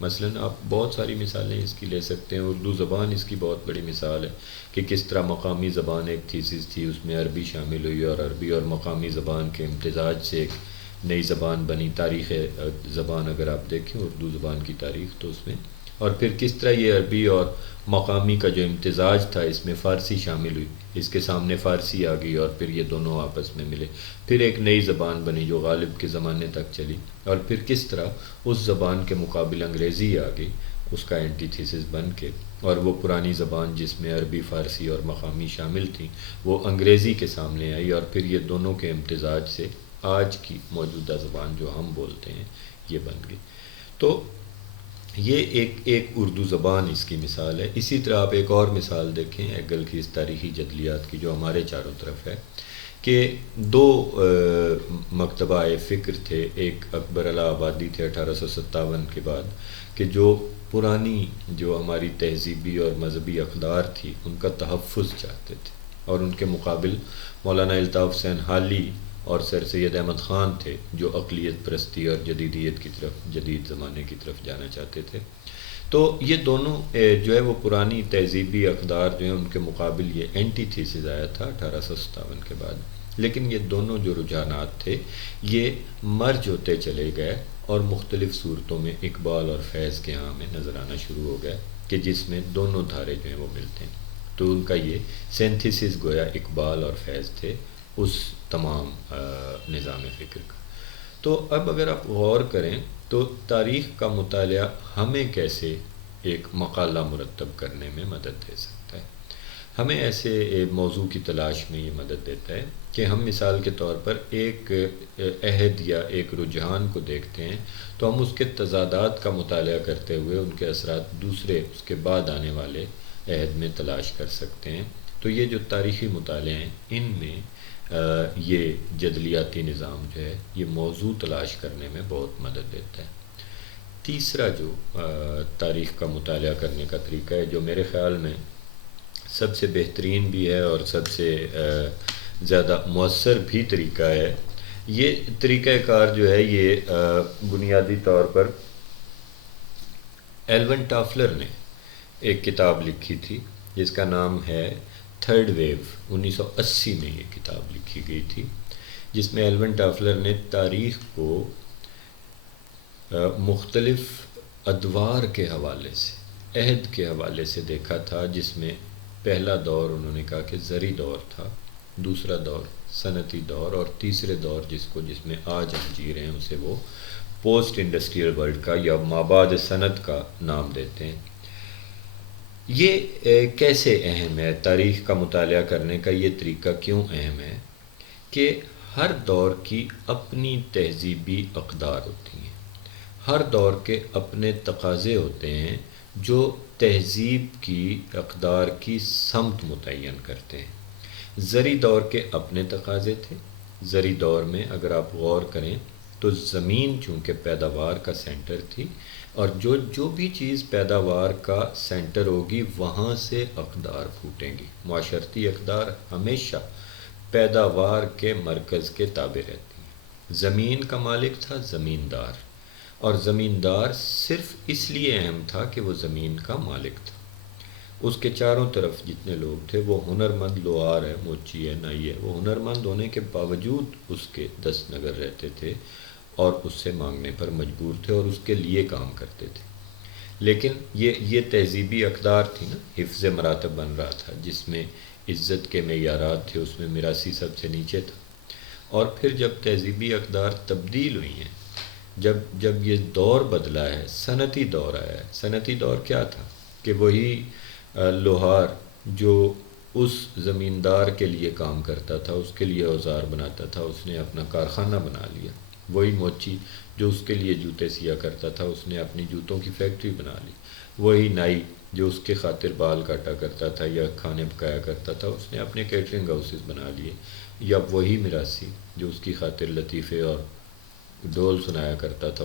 مثلا آپ بہت ساری مثالیں اس کی لے سکتے ہیں۔ اردو زبان اس کی بہت بڑی مثال ہے کہ کس طرح مقامی زبان ایک تھیسس تھی، اس میں عربی شامل ہوئی اور عربی اور مقامی زبان کے امتزاج سے ایک نئی زبان بنی۔ تاریخ زبان اگر آپ دیکھیں اردو زبان کی تاریخ تو اس میں، اور پھر کس طرح یہ عربی اور مقامی کا جو امتزاج تھا اس میں فارسی شامل ہوئی، اس کے سامنے فارسی آ گئی اور پھر یہ دونوں آپس میں ملے، پھر ایک نئی زبان بنی جو غالب کے زمانے تک چلی، اور پھر کس طرح اس زبان کے مقابل انگریزی آ گئی اس کا اینٹی تھیسس بن کے، اور وہ پرانی زبان جس میں عربی، فارسی اور مقامی شامل تھیں وہ انگریزی کے سامنے آئی، اور پھر یہ دونوں کے امتزاج سے آج کی موجودہ زبان جو ہم بولتے ہیں یہ بن گئی۔ تو یہ ایک اردو زبان اس کی مثال ہے۔ اسی طرح آپ ایک اور مثال دیکھیں ہیگل کی اس تاریخی جدلیات کی جو ہمارے چاروں طرف ہے کہ دو مکتبہ فکر تھے، ایک اکبر الہ آبادی تھے 1857 کے بعد، کہ جو پرانی جو ہماری تہذیبی اور مذہبی اقدار تھی ان کا تحفظ چاہتے تھے، اور ان کے مقابل مولانا الطاف حسین حالی اور سر سید احمد خان تھے جو اقلیت پرستی اور جدیدیت کی طرف، جدید زمانے کی طرف جانا چاہتے تھے۔ تو یہ دونوں جو ہے وہ پرانی تہذیبی اقدار جو ہیں ان کے مقابل یہ اینٹی تھیسس آیا تھا 1857 کے بعد، لیکن یہ دونوں جو رجحانات تھے یہ مرج ہوتے چلے گئے اور مختلف صورتوں میں اقبال اور فیض کے ہاں میں نظر آنا شروع ہو گیا کہ جس میں دونوں دھارے جو ہیں وہ ملتے ہیں۔ تو ان کا یہ سینتھیسس گویا اقبال اور فیض تھے اس تمام نظام فکر کا۔ تو اب اگر آپ غور کریں تو تاریخ کا مطالعہ ہمیں کیسے ایک مقالہ مرتب کرنے میں مدد دے سکتا ہے؟ ہمیں ایسے موضوع کی تلاش میں یہ مدد دیتا ہے کہ ہم مثال کے طور پر ایک عہد یا ایک رجحان کو دیکھتے ہیں تو ہم اس کے تضادات کا مطالعہ کرتے ہوئے ان کے اثرات دوسرے اس کے بعد آنے والے عہد میں تلاش کر سکتے ہیں۔ تو یہ جو تاریخی مطالعے ہیں ان میں یہ جدلیاتی نظام جو ہے یہ موضوع تلاش کرنے میں بہت مدد دیتا ہے۔ تیسرا جو تاریخ کا مطالعہ کرنے کا طریقہ ہے جو میرے خیال میں سب سے بہترین بھی ہے اور سب سے زیادہ مؤثر بھی طریقہ ہے، یہ طریقہ کار جو ہے یہ بنیادی طور پر ایلون ٹافلر نے ایک کتاب لکھی تھی جس کا نام ہے تھرڈ ویو، 1980 میں یہ کتاب لکھی گئی تھی، جس میں ایلون ٹافلر نے تاریخ کو مختلف ادوار کے حوالے سے، عہد کے حوالے سے دیکھا تھا، جس میں پہلا دور انہوں نے کہا کہ زرعی دور تھا، دوسرا دور صنعتی دور، اور تیسرے دور جس میں آج ہم جی رہے ہیں اسے وہ پوسٹ انڈسٹریل ورلڈ کا یا مابعد صنعت کا نام دیتے ہیں۔ یہ کیسے اہم ہے؟ تاریخ کا مطالعہ کرنے کا یہ طریقہ کیوں اہم ہے کہ ہر دور کی اپنی تہذیبی اقدار ہوتی ہیں، ہر دور کے اپنے تقاضے ہوتے ہیں جو تہذیب کی اقدار کی سمت متعین کرتے ہیں۔ زرعی دور کے اپنے تقاضے تھے، زرعی دور میں اگر آپ غور کریں تو زمین چونکہ پیداوار کا سینٹر تھی، اور جو بھی چیز پیداوار کا سینٹر ہوگی وہاں سے اقدار پھوٹیں گی۔ معاشرتی اقدار ہمیشہ پیداوار کے مرکز کے تابع رہتی ہیں۔ زمین کا مالک تھا زمیندار، اور زمیندار صرف اس لیے اہم تھا کہ وہ زمین کا مالک تھا۔ اس کے چاروں طرف جتنے لوگ تھے وہ ہنرمند، لوہار ہے، موچی ہے، نائی ہے، وہ ہنرمند ہونے کے باوجود اس کے دست نگر رہتے تھے اور اس سے مانگنے پر مجبور تھے اور اس کے لیے کام کرتے تھے۔ لیکن یہ تہذیبی اقدار تھی نا، حفظ مراتب بن رہا تھا جس میں عزت کے معیارات تھے، اس میں میراثی سب سے نیچے تھا۔ اور پھر جب تہذیبی اقدار تبدیل ہوئی ہیں، جب یہ دور بدلا ہے، صنعتی دور آیا ہے۔ صنعتی دور کیا تھا کہ وہی لوہار جو اس زمیندار کے لیے کام کرتا تھا، اس کے لیے اوزار بناتا تھا، اس نے اپنا کارخانہ بنا لیا۔ وہی موچی جو اس کے لیے جوتے سیا کرتا تھا، اس نے اپنی جوتوں کی فیکٹری بنا لی۔ وہی نائی جو اس کے خاطر بال کاٹا کرتا تھا یا کھانے پکایا کرتا تھا، اس نے اپنے کیٹرنگ ہاؤسز بنا لیے۔ یا وہی میراثی جو اس کی خاطر لطیفے اور ڈول سنایا کرتا تھا،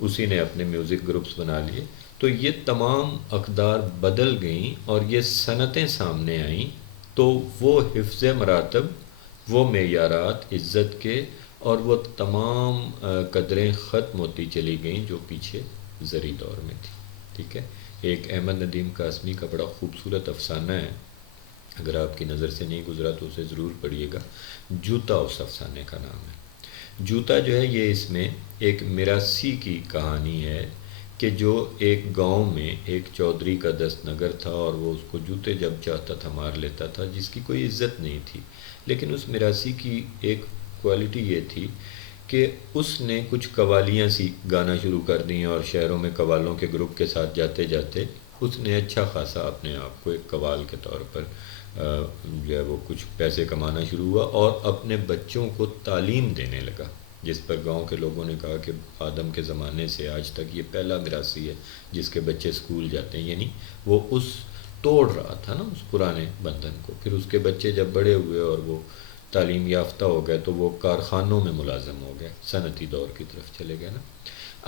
اسی نے اپنے میوزک گروپس بنا لیے۔ تو یہ تمام اقدار بدل گئیں اور یہ صنعتیں سامنے آئیں، تو وہ حفظ مراتب، وہ معیارات عزت کے اور وہ تمام قدریں ختم ہوتی چلی گئیں جو پیچھے زرعی دور میں تھی۔ ٹھیک ہے، ایک احمد ندیم قاسمی کا بڑا خوبصورت افسانہ ہے، اگر آپ کی نظر سے نہیں گزرا تو اسے ضرور پڑھیے گا، جوتا اس افسانے کا نام ہے۔ جوتا جو ہے یہ اس میں ایک میراثی کی کہانی ہے کہ جو ایک گاؤں میں ایک چودھری کا دست نگر تھا اور وہ اس کو جوتے جب چاہتا تھا مار لیتا تھا، جس کی کوئی عزت نہیں تھی۔ لیکن اس میراثی کی ایک کوالٹی یہ تھی کہ اس نے کچھ قوالیاں سی گانا شروع کر دیں اور شہروں میں قوالوں کے گروپ کے ساتھ جاتے جاتے اس نے اچھا خاصا اپنے آپ کو ایک قوال کے طور پر جو ہے وہ کچھ پیسے کمانا شروع ہوا اور اپنے بچوں کو تعلیم دینے لگا، جس پر گاؤں کے لوگوں نے کہا کہ آدم کے زمانے سے آج تک یہ پہلا میراثی ہے جس کے بچے اسکول جاتے ہیں۔ یعنی وہ توڑ رہا تھا نا اس پرانے بندھن کو۔ پھر اس کے بچے جب بڑے ہوئے اور وہ تعلیم یافتہ ہو گئے تو وہ کارخانوں میں ملازم ہو گئے، صنعتی دور کی طرف چلے گئے نا۔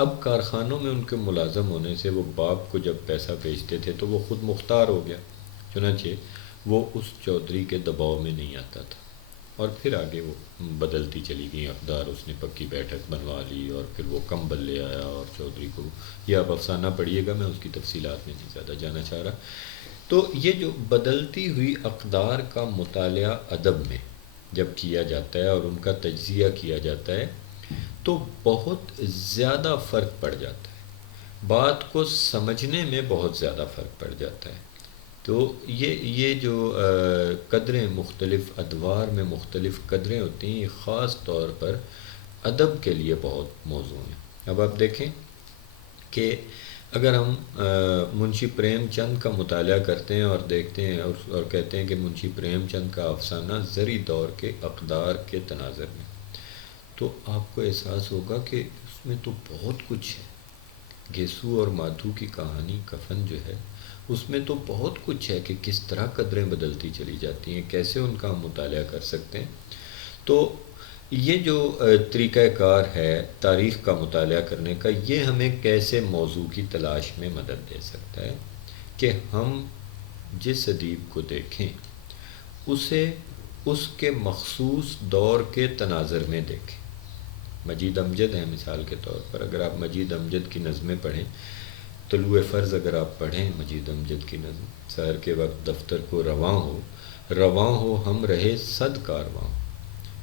اب کارخانوں میں ان کے ملازم ہونے سے وہ باپ کو جب پیسہ بھیجتے تھے تو وہ خود مختار ہو گیا، چنانچہ وہ اس چودھری کے دباؤ میں نہیں آتا تھا۔ اور پھر آگے وہ بدلتی چلی گئیں اقدار، اس نے پکی بیٹھک بنوا لی اور پھر وہ کمبل لے آیا اور چودھری کو، یہ آپ افسانہ پڑھیے گا، میں اس کی تفصیلات میں نہیں زیادہ جانا چاہ رہا۔ تو یہ جو بدلتی ہوئی اقدار کا مطالعہ ادب میں جب کیا جاتا ہے اور ان کا تجزیہ کیا جاتا ہے تو بہت زیادہ فرق پڑ جاتا ہے، بات کو سمجھنے میں بہت زیادہ فرق پڑ جاتا ہے۔ تو یہ جو قدریں، مختلف ادوار میں مختلف قدریں ہوتی ہیں، یہ خاص طور پر ادب کے لیے بہت موزوں ہیں۔ اب آپ دیکھیں کہ اگر ہم منشی پریم چند کا مطالعہ کرتے ہیں اور دیکھتے ہیں اور کہتے ہیں کہ منشی پریم چند کا افسانہ زری دور کے اقدار کے تناظر میں، تو آپ کو احساس ہوگا کہ اس میں تو بہت کچھ ہے۔ گیسو اور مادھو کی کہانی کفن جو ہے، اس میں تو بہت کچھ ہے کہ کس طرح قدریں بدلتی چلی جاتی ہیں، کیسے ان کا ہم مطالعہ کر سکتے ہیں۔ تو یہ جو طریقہ کار ہے تاریخ کا مطالعہ کرنے کا، یہ ہمیں کیسے موضوع کی تلاش میں مدد دے سکتا ہے کہ ہم جس ادیب کو دیکھیں اسے اس کے مخصوص دور کے تناظر میں دیکھیں۔ مجید امجد ہے مثال کے طور پر، اگر آپ مجید امجد کی نظمیں پڑھیں، طلوع فرض اگر آپ پڑھیں مجید امجد کی نظم، سحر کے وقت دفتر کو رواں ہو ہم رہے صد کارواں،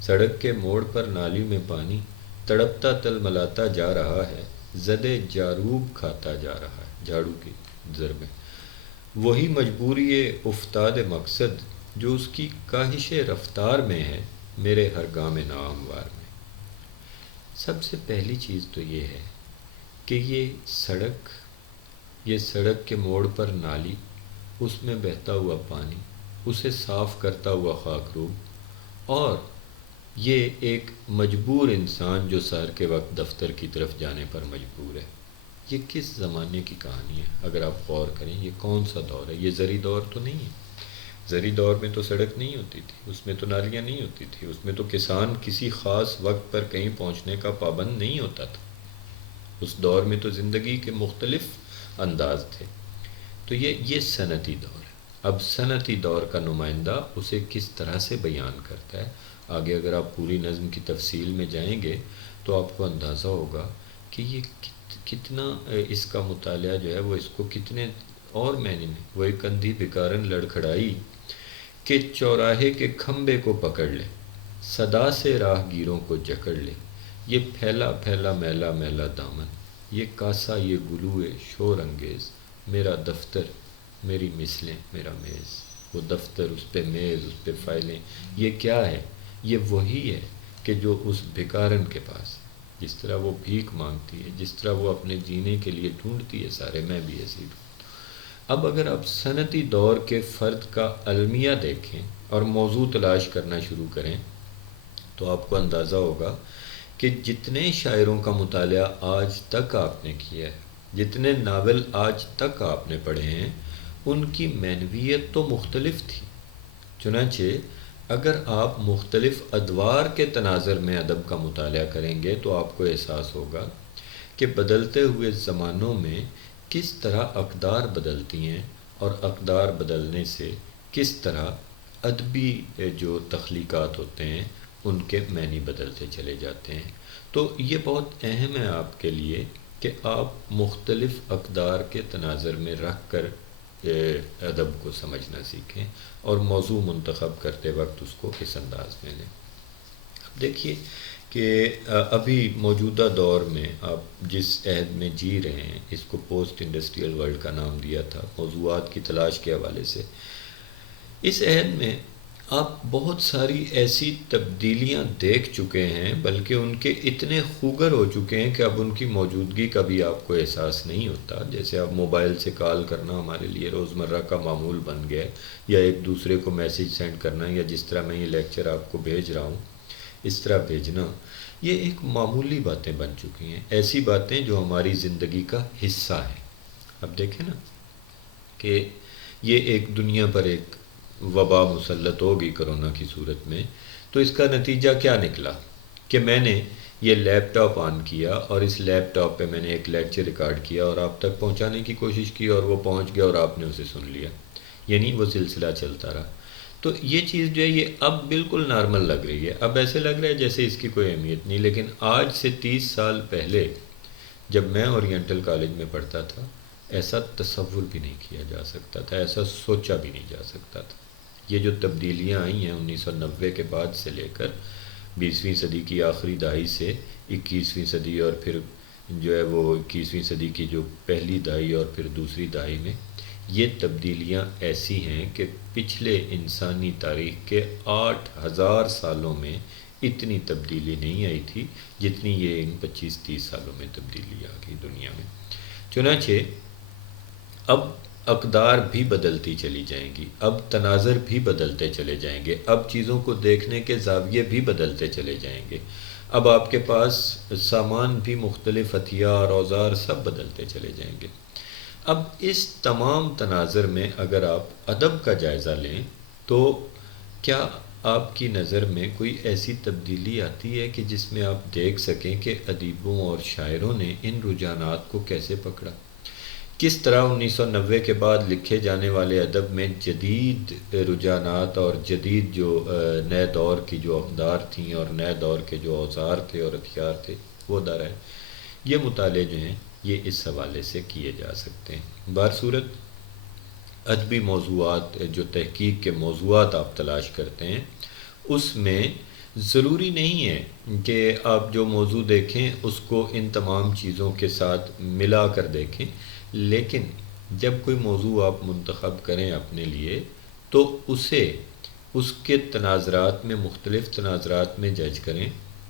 سڑک کے موڑ پر نالی میں پانی تڑپتا تل ملاتا جا رہا ہے، زدے جاروب کھاتا جا رہا ہے، جھاڑو کی ضربیں، وہی مجبوری افتاد مقصد جو اس کی کاہش رفتار میں ہے، میرے ہر گام ناہموار میں۔ سب سے پہلی چیز تو یہ ہے کہ یہ سڑک کے موڑ پر نالی، اس میں بہتا ہوا پانی، اسے صاف کرتا ہوا خاکروب، اور یہ ایک مجبور انسان جو سحر کے وقت دفتر کی طرف جانے پر مجبور ہے، یہ کس زمانے کی کہانی ہے؟ اگر آپ غور کریں یہ کون سا دور ہے؟ یہ زری دور تو نہیں ہے۔ زری دور میں تو سڑک نہیں ہوتی تھی، اس میں تو نالیاں نہیں ہوتی تھی، اس میں تو کسان کسی خاص وقت پر کہیں پہنچنے کا پابند نہیں ہوتا تھا۔ اس دور میں تو زندگی کے مختلف انداز تھے۔ تو یہ صنعتی دور ہے۔ اب صنعتی دور کا نمائندہ اسے کس طرح سے بیان کرتا ہے، آگے اگر آپ پوری نظم کی تفصیل میں جائیں گے تو آپ کو اندازہ ہوگا کہ یہ کتنا اس کا مطالعہ جو ہے وہ اس کو کتنے اور معنی میں، وہ ایک اندھی بکارن لڑکھڑائی کہ چوراہے کے کھمبے کو پکڑ لے، صدا سے راہ گیروں کو جکڑ لے، یہ پھیلا پھیلا میلا میلا دامن، یہ کاسا یہ گلوئے شور انگیز، میرا دفتر میری مثلیں میرا میز۔ وہ دفتر، اس پہ میز، اس پہ فائلیں، یہ کیا ہے؟ یہ وہی ہے کہ جو اس بھکارن کے پاس، جس طرح وہ بھیک مانگتی ہے، جس طرح وہ اپنے جینے کے لیے ڈھونڈتی ہے سارے، میں بھی ایسے ہوں۔ اب اگر آپ صنعتی دور کے فرد کا المیہ دیکھیں اور موضوع تلاش کرنا شروع کریں تو آپ کو اندازہ ہوگا کہ جتنے شاعروں کا مطالعہ آج تک آپ نے کیا ہے، جتنے ناول آج تک آپ نے پڑھے ہیں، ان کی معنویت تو مختلف تھی۔ چنانچہ اگر آپ مختلف ادوار کے تناظر میں ادب کا مطالعہ کریں گے تو آپ کو احساس ہوگا کہ بدلتے ہوئے زمانوں میں کس طرح اقدار بدلتی ہیں اور اقدار بدلنے سے کس طرح ادبی جو تخلیقات ہوتے ہیں ان کے معنی بدلتے چلے جاتے ہیں۔ تو یہ بہت اہم ہے آپ کے لیے کہ آپ مختلف اقدار کے تناظر میں رکھ کر ادب کو سمجھنا سیکھیں اور موضوع منتخب کرتے وقت اس کو اس انداز میں لیں۔ اب دیکھیے کہ ابھی موجودہ دور میں آپ جس عہد میں جی رہے ہیں، اس کو پوسٹ انڈسٹریل ورلڈ کا نام دیا تھا موضوعات کی تلاش کے حوالے سے۔ اس عہد میں آپ بہت ساری ایسی تبدیلیاں دیکھ چکے ہیں، بلکہ ان کے اتنے خوگر ہو چکے ہیں کہ اب ان کی موجودگی کا بھی آپ کو احساس نہیں ہوتا۔ جیسے اب موبائل سے کال کرنا ہمارے لیے روزمرہ کا معمول بن گیا ہے، یا ایک دوسرے کو میسیج سینڈ کرنا، یا جس طرح میں یہ لیکچر آپ کو بھیج رہا ہوں اس طرح بھیجنا، یہ ایک معمولی باتیں بن چکی ہیں، ایسی باتیں جو ہماری زندگی کا حصہ ہیں۔ اب دیکھیں نا کہ یہ ایک دنیا پر ایک وبا مسلط ہوگی کرونا کی صورت میں، تو اس کا نتیجہ کیا نکلا کہ میں نے یہ لیپ ٹاپ آن کیا اور اس لیپ ٹاپ پہ میں نے ایک لیکچر ریکارڈ کیا اور آپ تک پہنچانے کی کوشش کی، اور وہ پہنچ گیا اور آپ نے اسے سن لیا، یعنی وہ سلسلہ چلتا رہا۔ تو یہ چیز جو ہے یہ اب بالکل نارمل لگ رہی ہے، اب ایسے لگ رہا ہے جیسے اس کی کوئی اہمیت نہیں، لیکن آج سے 30 سال پہلے جب میں اورینٹل کالج میں پڑھتا تھا ایسا تصور بھی نہیں کیا جا سکتا تھا، ایسا سوچا بھی نہیں جا سکتا تھا۔ یہ جو تبدیلیاں آئی ہیں 1990 کے بعد سے لے کر 20ویں صدی کی آخری دہائی سے 21ویں صدی، اور پھر جو ہے وہ 21ویں صدی کی جو پہلی دہائی اور پھر دوسری دہائی میں، یہ تبدیلیاں ایسی ہیں کہ پچھلے انسانی تاریخ کے 8000 سالوں میں اتنی تبدیلی نہیں آئی تھی جتنی یہ ان 25-30 سالوں میں تبدیلی آ گئی دنیا میں۔ چنانچہ اب اقدار بھی بدلتی چلی جائیں گی، اب تناظر بھی بدلتے چلے جائیں گے، اب چیزوں کو دیکھنے کے زاویے بھی بدلتے چلے جائیں گے، اب آپ کے پاس سامان بھی مختلف، ہتھیار، اوزار سب بدلتے چلے جائیں گے۔ اب اس تمام تناظر میں اگر آپ ادب کا جائزہ لیں تو کیا آپ کی نظر میں کوئی ایسی تبدیلی آتی ہے کہ جس میں آپ دیکھ سکیں کہ ادیبوں اور شاعروں نے ان رجحانات کو کیسے پکڑا؟ کس طرح 1990 کے بعد لکھے جانے والے ادب میں جدید رجحانات اور جدید جو نئے دور کی جو اقدار تھیں اور نئے دور کے جو اوزار تھے اور ہتھیار تھے وہ دارائے، یہ مطالعے جو ہیں یہ اس حوالے سے کیے جا سکتے ہیں۔ بہرصورت ادبی موضوعات، جو تحقیق کے موضوعات آپ تلاش کرتے ہیں، اس میں ضروری نہیں ہے کہ آپ جو موضوع دیکھیں اس کو ان تمام چیزوں کے ساتھ ملا کر دیکھیں، لیکن جب کوئی موضوع آپ منتخب کریں اپنے لیے تو اسے اس کے تناظرات میں، مختلف تناظرات میں جج کریں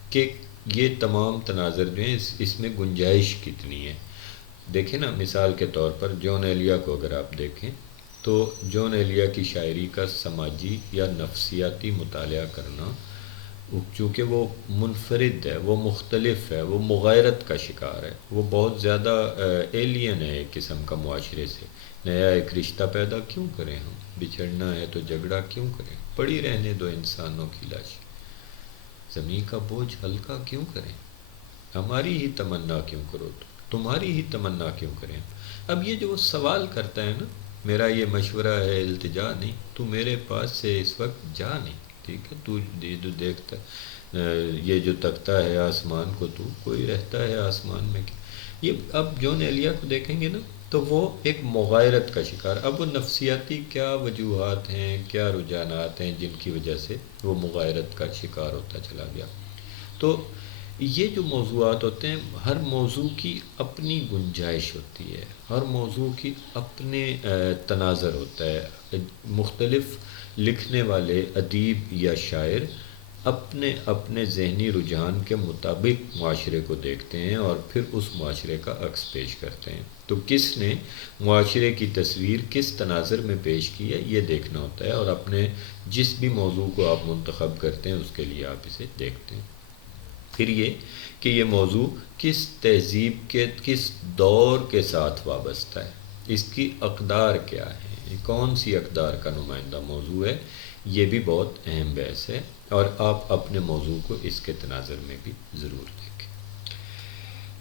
کہ یہ تمام تناظر جو ہیں اس میں گنجائش کتنی ہے۔ دیکھیں نا، مثال کے طور پر جون ایلیا کو اگر آپ دیکھیں تو جون ایلیا کی شاعری کا سماجی یا نفسیاتی مطالعہ کرنا، چونکہ وہ منفرد ہے، وہ مختلف ہے، وہ مغایرت کا شکار ہے، وہ بہت زیادہ ایلین ہے ایک قسم کا معاشرے سے۔ نیا ایک رشتہ پیدا کیوں کریں ہم؟ بچھڑنا ہے تو جھگڑا کیوں کریں؟ پڑی رہنے دو انسانوں کی لاش، زمین کا بوجھ ہلکا کیوں کریں؟ ہماری ہی تمنا کیوں کرو، تمہاری ہی تمنا کیوں کریں؟ اب یہ جو وہ سوال کرتا ہے نا، میرا یہ مشورہ ہے، التجا نہیں، تو میرے پاس سے اس وقت جا نہیں، ٹھیک ہے؟ تو یہ جو دیکھتا یہ جو تکتا ہے آسمان کو، تو کوئی رہتا ہے آسمان میں کیا؟ یہ اب جون ایلیا کو دیکھیں گے نا تو وہ ایک مغایرت کا شکار، اب وہ نفسیاتی کیا وجوہات ہیں، کیا رجحانات ہیں جن کی وجہ سے وہ مغایرت کا شکار ہوتا چلا گیا۔ تو یہ جو موضوعات ہوتے ہیں، ہر موضوع کی اپنی گنجائش ہوتی ہے، ہر موضوع کی اپنے تناظر ہوتا ہے، مختلف لکھنے والے ادیب یا شاعر اپنے اپنے ذہنی رجحان کے مطابق معاشرے کو دیکھتے ہیں اور پھر اس معاشرے کا عکس پیش کرتے ہیں۔ تو کس نے معاشرے کی تصویر کس تناظر میں پیش کی ہے یہ دیکھنا ہوتا ہے، اور اپنے جس بھی موضوع کو آپ منتخب کرتے ہیں اس کے لیے آپ اسے دیکھتے ہیں۔ پھر یہ کہ یہ موضوع کس تہذیب کے کس دور کے ساتھ وابستہ ہے، اس کی اقدار کیا ہے، کون سی اقدار کا نمائندہ موضوع ہے، یہ بھی بہت اہم بحث ہے، اور آپ اپنے موضوع کو اس کے تناظر میں بھی ضرور دیکھیں۔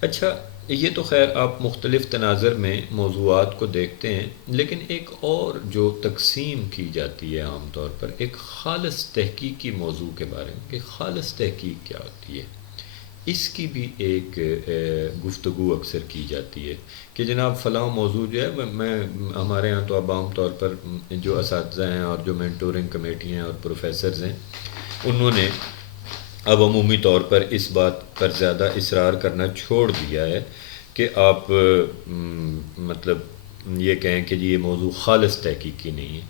اچھا، یہ تو خیر آپ مختلف تناظر میں موضوعات کو دیکھتے ہیں، لیکن ایک اور جو تقسیم کی جاتی ہے عام طور پر، ایک خالص تحقیقی موضوع کے بارے میں، کہ خالص تحقیق کیا ہوتی ہے، اس کی بھی ایک گفتگو اکثر کی جاتی ہے کہ جناب فلاں موضوع جو ہے، میں ہمارے ہاں تو اب عام طور پر جو اساتذہ ہیں اور جو مینٹورنگ کمیٹی ہیں اور پروفیسرز ہیں، انہوں نے اب عمومی طور پر اس بات پر زیادہ اصرار کرنا چھوڑ دیا ہے کہ آپ مطلب یہ کہیں کہ جی یہ موضوع خالص تحقیقی نہیں ہے،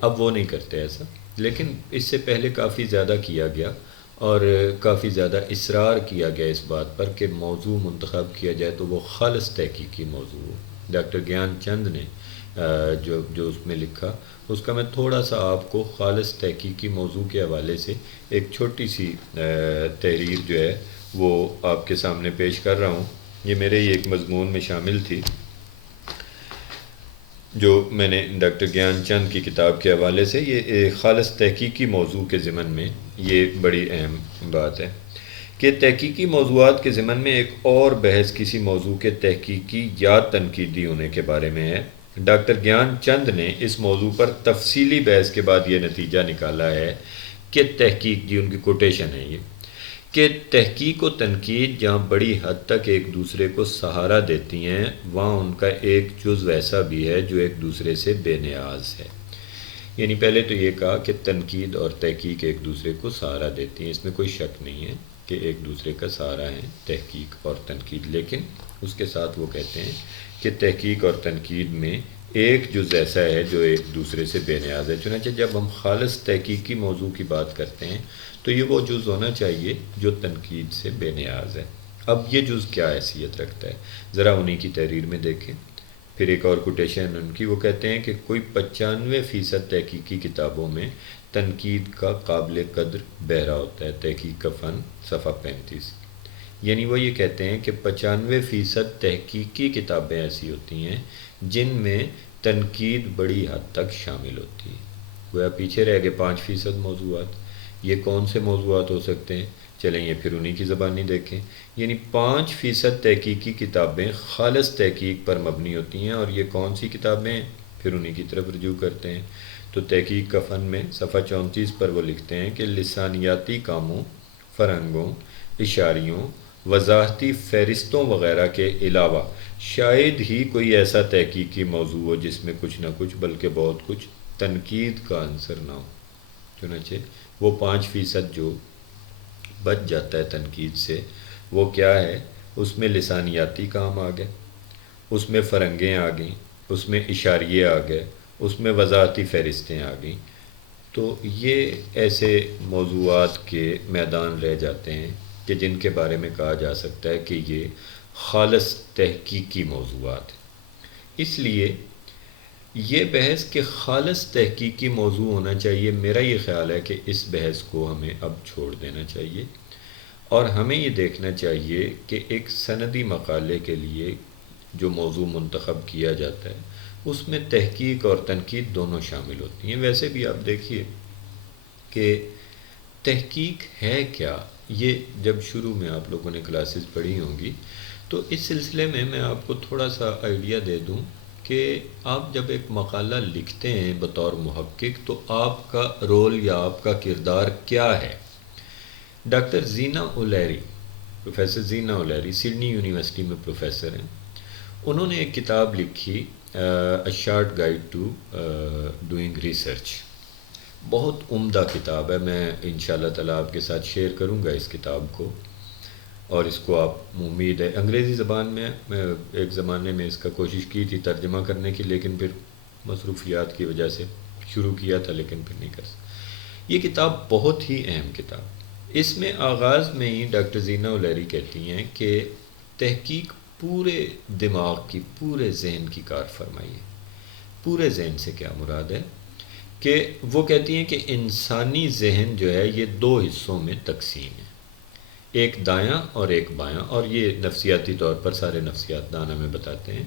اب وہ نہیں کرتے ایسا، لیکن اس سے پہلے کافی زیادہ کیا گیا اور کافی زیادہ اصرار کیا گیا اس بات پر کہ موضوع منتخب کیا جائے تو وہ خالص تحقیقی موضوع ہو۔ ڈاکٹر گیان چند نے جو اس میں لکھا، اس کا میں تھوڑا سا آپ کو خالص تحقیقی موضوع کے حوالے سے ایک چھوٹی سی تحریر جو ہے وہ آپ کے سامنے پیش کر رہا ہوں۔ یہ میرے ہی ایک مضمون میں شامل تھی جو میں نے ڈاکٹر گیان چند کی کتاب کے حوالے سے، یہ خالص تحقیقی موضوع کے ضمن میں یہ بڑی اہم بات ہے کہ تحقیقی موضوعات کے ضمن میں ایک اور بحث کسی موضوع کے تحقیقی یا تنقیدی ہونے کے بارے میں ہے، ڈاکٹر گیان چند نے اس موضوع پر تفصیلی بحث کے بعد یہ نتیجہ نکالا ہے کہ تحقیق، جی ان کی کوٹیشن ہے یہ، کہ تحقیق و تنقید جہاں بڑی حد تک ایک دوسرے کو سہارا دیتی ہیں، وہاں ان کا ایک جزو ایسا بھی ہے جو ایک دوسرے سے بے نیاز ہے۔ یعنی پہلے تو یہ کہا کہ تنقید اور تحقیق ایک دوسرے کو سہارا دیتی ہیں، اس میں کوئی شک نہیں ہے کہ ایک دوسرے کا سہارا ہے تحقیق اور تنقید، لیکن اس کے ساتھ وہ کہتے ہیں کہ تحقیق اور تنقید میں ایک جز ایسا ہے جو ایک دوسرے سے بے نیاز ہے۔ چنانچہ جب ہم خالص تحقیقی موضوع کی بات کرتے ہیں تو یہ وہ جز ہونا چاہیے جو تنقید سے بے نیاز ہے۔ اب یہ جز کیا حیثیت رکھتا ہے، ذرا انہی کی تحریر میں دیکھیں۔ پھر ایک اور کوٹیشن ان کی، وہ کہتے ہیں کہ کوئی 95% تحقیقی کتابوں میں تنقید کا قابل قدر بہرا ہوتا ہے۔ تحقیق کا فن، صفحہ 35۔ یعنی وہ یہ کہتے ہیں کہ 95% تحقیقی کتابیں ایسی ہوتی ہیں جن میں تنقید بڑی حد تک شامل ہوتی ہے۔ گویا پیچھے رہ گئے 5% موضوعات۔ یہ کون سے موضوعات ہو سکتے ہیں؟ چلیں یہ پھر انہی کی زبانی دیکھیں۔ یعنی 5% تحقیقی کتابیں خالص تحقیق پر مبنی ہوتی ہیں، اور یہ کون سی کتابیں ہیں؟ پھر انہی کی طرف رجوع کرتے ہیں۔ تو تحقیق کا فن میں صفحہ 34 پر وہ لکھتے ہیں کہ لسانیاتی کاموں، فرہنگوں، اشاریوں، وضاحتی فہرستوں وغیرہ کے علاوہ شاید ہی کوئی ایسا تحقیقی موضوع ہو جس میں کچھ نہ کچھ بلکہ بہت کچھ تنقید کا عنصر نہ ہو۔ چنانچہ وہ 5% جو بچ جاتا ہے تنقید سے، وہ کیا ہے؟ اس میں لسانیاتی کام آ گئے، اس میں فرنگیں آ گئیں، اس میں اشاریے آ گئے، اس میں وضاحتی فہرستیں آ گئیں۔ تو یہ ایسے موضوعات کے میدان رہ جاتے ہیں کہ جن کے بارے میں کہا جا سکتا ہے کہ یہ خالص تحقیقی موضوعات ہیں۔ اس لیے یہ بحث کہ خالص تحقیقی موضوع ہونا چاہیے، میرا یہ خیال ہے کہ اس بحث کو ہمیں اب چھوڑ دینا چاہیے، اور ہمیں یہ دیکھنا چاہیے کہ ایک سندی مقالے کے لیے جو موضوع منتخب کیا جاتا ہے اس میں تحقیق اور تنقید دونوں شامل ہوتی ہیں۔ ویسے بھی آپ دیکھیے کہ تحقیق ہے کیا، یہ جب شروع میں آپ لوگوں نے کلاسز پڑھی ہوں گی تو اس سلسلے میں آپ کو تھوڑا سا آئیڈیا دے دوں کہ آپ جب ایک مقالہ لکھتے ہیں بطور محقق تو آپ کا رول یا آپ کا کردار کیا ہے۔ Doctor Zina O'Leary, professor Zina O'Leary Sydney university میں پروفیسر ہیں، انہوں نے ایک کتاب لکھی، a short guide to doing research. بہت عمدہ کتاب ہے، میں انشاءاللہ تعالیٰ آپ کے ساتھ شیئر کروں گا اس کتاب کو، اور اس کو آپ امید ہے انگریزی زبان میں ایک زمانے میں اس کا کوشش کی تھی ترجمہ کرنے کی، لیکن پھر مصروفیات کی وجہ سے شروع کیا تھا لیکن پھر نہیں کر سکا۔ یہ کتاب بہت ہی اہم کتاب۔ اس میں آغاز میں ہی ڈاکٹر زینہ اولیری کہتی ہیں کہ تحقیق پورے دماغ کی، پورے ذہن کی کار فرمائی ہے۔ پورے ذہن سے کیا مراد ہے کہ وہ کہتی ہیں کہ انسانی ذہن جو ہے یہ 2 حصوں میں تقسیم ہے، ایک دایاں اور ایک بایاں، اور یہ نفسیاتی طور پر سارے نفسیات دان ہمیں بتاتے ہیں۔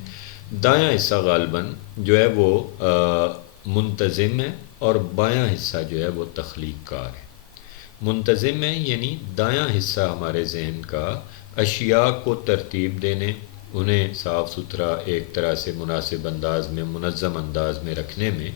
دایاں حصہ غالباً جو ہے وہ منتظم ہے، اور بایاں حصہ جو ہے وہ تخلیق کار ہے۔ منتظم ہے یعنی دایاں حصہ ہمارے ذہن کا اشیاء کو ترتیب دینے، انہیں صاف ستھرا ایک طرح سے مناسب انداز میں، منظم انداز میں رکھنے میں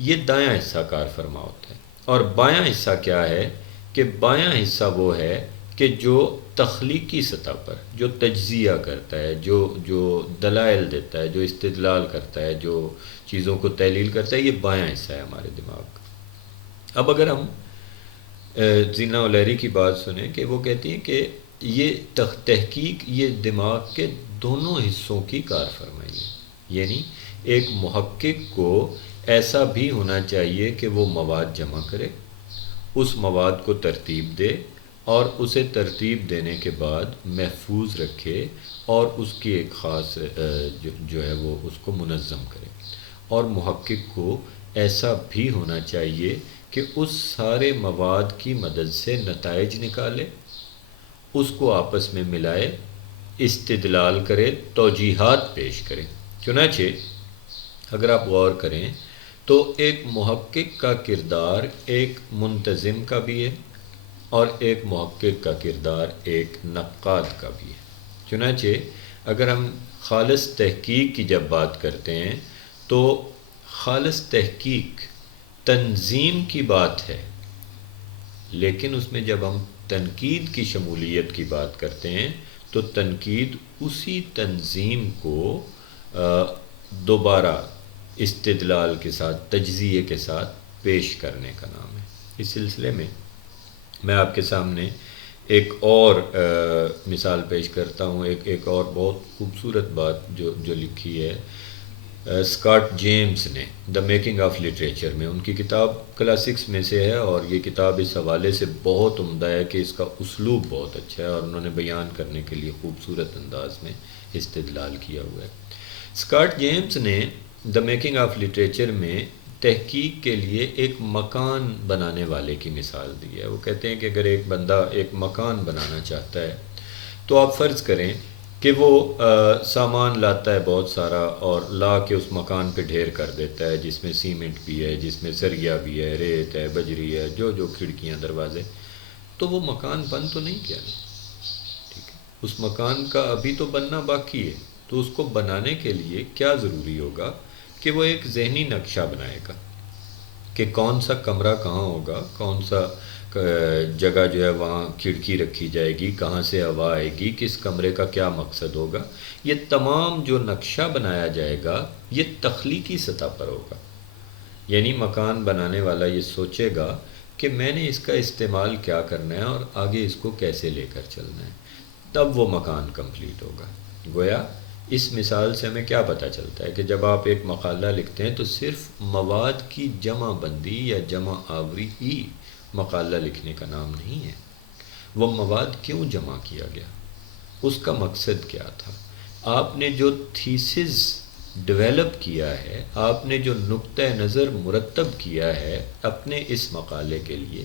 یہ دایاں حصہ کار فرما ہوتا ہے۔ اور بایاں حصہ کیا ہے کہ بایاں حصہ وہ ہے کہ جو تخلیقی سطح پر جو تجزیہ کرتا ہے، جو دلائل دیتا ہے، جو استدلال کرتا ہے، جو چیزوں کو تحلیل کرتا ہے، یہ بایاں حصہ ہے ہمارے دماغ کا۔ اب اگر ہم زینہ اولیری کی بات سنیں کہ وہ کہتی ہیں کہ یہ تحقیق یہ دماغ کے دونوں حصوں کی کار فرمائی ہے۔ یعنی ایک محقق کو ایسا بھی ہونا چاہیے کہ وہ مواد جمع کرے، اس مواد کو ترتیب دے، اور اسے ترتیب دینے کے بعد محفوظ رکھے، اور اس کی ایک خاص جو ہے وہ اس کو منظم کرے۔ اور محقق کو ایسا بھی ہونا چاہیے کہ اس سارے مواد کی مدد سے نتائج نکالے، اس کو آپس میں ملائے، استدلال کرے، توجیحات پیش کرے۔ چنانچہ اگر آپ غور کریں تو ایک محقق کا کردار ایک منتظم کا بھی ہے، اور ایک محقق کا کردار ایک نقاد کا بھی ہے۔ چنانچہ اگر ہم خالص تحقیق کی جب بات کرتے ہیں تو خالص تحقیق تنظیم کی بات ہے، لیکن اس میں جب ہم تنقید کی شمولیت کی بات کرتے ہیں تو تنقید اسی تنظیم کو دوبارہ استدلال کے ساتھ، تجزیے کے ساتھ پیش کرنے کا نام ہے۔ اس سلسلے میں میں آپ کے سامنے ایک اور مثال پیش کرتا ہوں، ایک اور بہت خوبصورت بات جو لکھی ہے اسکاٹ جیمز نے دا میکنگ آف لٹریچر میں۔ ان کی کتاب کلاسکس میں سے ہے، اور یہ کتاب اس حوالے سے بہت عمدہ ہے کہ اس کا اسلوب بہت اچھا ہے، اور انہوں نے بیان کرنے کے لیے خوبصورت انداز میں استدلال کیا ہوا ہے۔ اسکاٹ جیمز نے دا میکنگ آف لٹریچر میں تحقیق کے لیے ایک مکان بنانے والے کی مثال دی ہے۔ وہ کہتے ہیں کہ اگر ایک بندہ ایک مکان بنانا چاہتا ہے تو آپ فرض کریں کہ وہ سامان لاتا ہے بہت سارا، اور لا کے اس مکان پہ ڈھیر کر دیتا ہے، جس میں سیمنٹ بھی ہے، جس میں سریا بھی ہے، ریت ہے، بجری ہے، جو کھڑکیاں دروازے، تو وہ مکان بن تو نہیں کیا، ٹھیک ہے، اس مکان کا ابھی تو بننا باقی ہے۔ تو اس کو بنانے کے لیے کیا ضروری ہوگا کہ وہ ایک ذہنی نقشہ بنائے گا کہ کون سا کمرہ کہاں ہوگا، کون سا جگہ جو ہے وہاں کھڑکی رکھی جائے گی، کہاں سے ہوا آئے گی، کس کمرے کا کیا مقصد ہوگا۔ یہ تمام جو نقشہ بنایا جائے گا یہ تخلیقی سطح پر ہوگا، یعنی مکان بنانے والا یہ سوچے گا کہ میں نے اس کا استعمال کیا کرنا ہے اور آگے اس کو کیسے لے کر چلنا ہے، تب وہ مکان کمپلیٹ ہوگا۔ گویا اس مثال سے ہمیں کیا پتہ چلتا ہے کہ جب آپ ایک مقالہ لکھتے ہیں تو صرف مواد کی جمع بندی یا جمع آوری ہی مقالہ لکھنے کا نام نہیں ہے۔ وہ مواد کیوں جمع کیا گیا، اس کا مقصد کیا تھا، آپ نے جو تھیسز ڈیولپ کیا ہے، آپ نے جو نقطہ نظر مرتب کیا ہے اپنے اس مقالے کے لیے،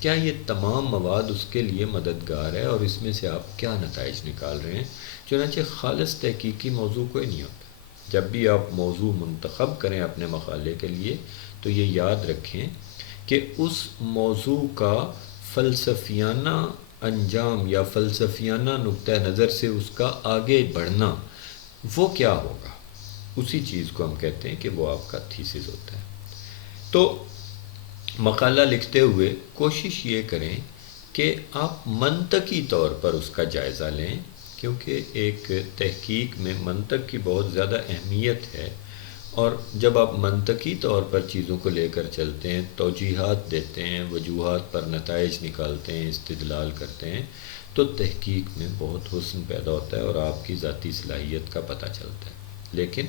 کیا یہ تمام مواد اس کے لیے مددگار ہے، اور اس میں سے آپ کیا نتائج نکال رہے ہیں۔ چنانچہ خالص تحقیقی موضوع کوئی نہیں ہوتا۔ جب بھی آپ موضوع منتخب کریں اپنے مقالے کے لیے تو یہ یاد رکھیں کہ اس موضوع کا فلسفیانہ انجام یا فلسفیانہ نقطہ نظر سے اس کا آگے بڑھنا وہ کیا ہوگا، اسی چیز کو ہم کہتے ہیں کہ وہ آپ کا تھیسس ہوتا ہے۔ تو مقالہ لکھتے ہوئے کوشش یہ کریں کہ آپ منطقی طور پر اس کا جائزہ لیں، کیونکہ ایک تحقیق میں منطق کی بہت زیادہ اہمیت ہے، اور جب آپ منطقی طور پر چیزوں کو لے کر چلتے ہیں، توجیحات دیتے ہیں، وجوہات پر نتائج نکالتے ہیں، استدلال کرتے ہیں، تو تحقیق میں بہت حسن پیدا ہوتا ہے اور آپ کی ذاتی صلاحیت کا پتہ چلتا ہے۔ لیکن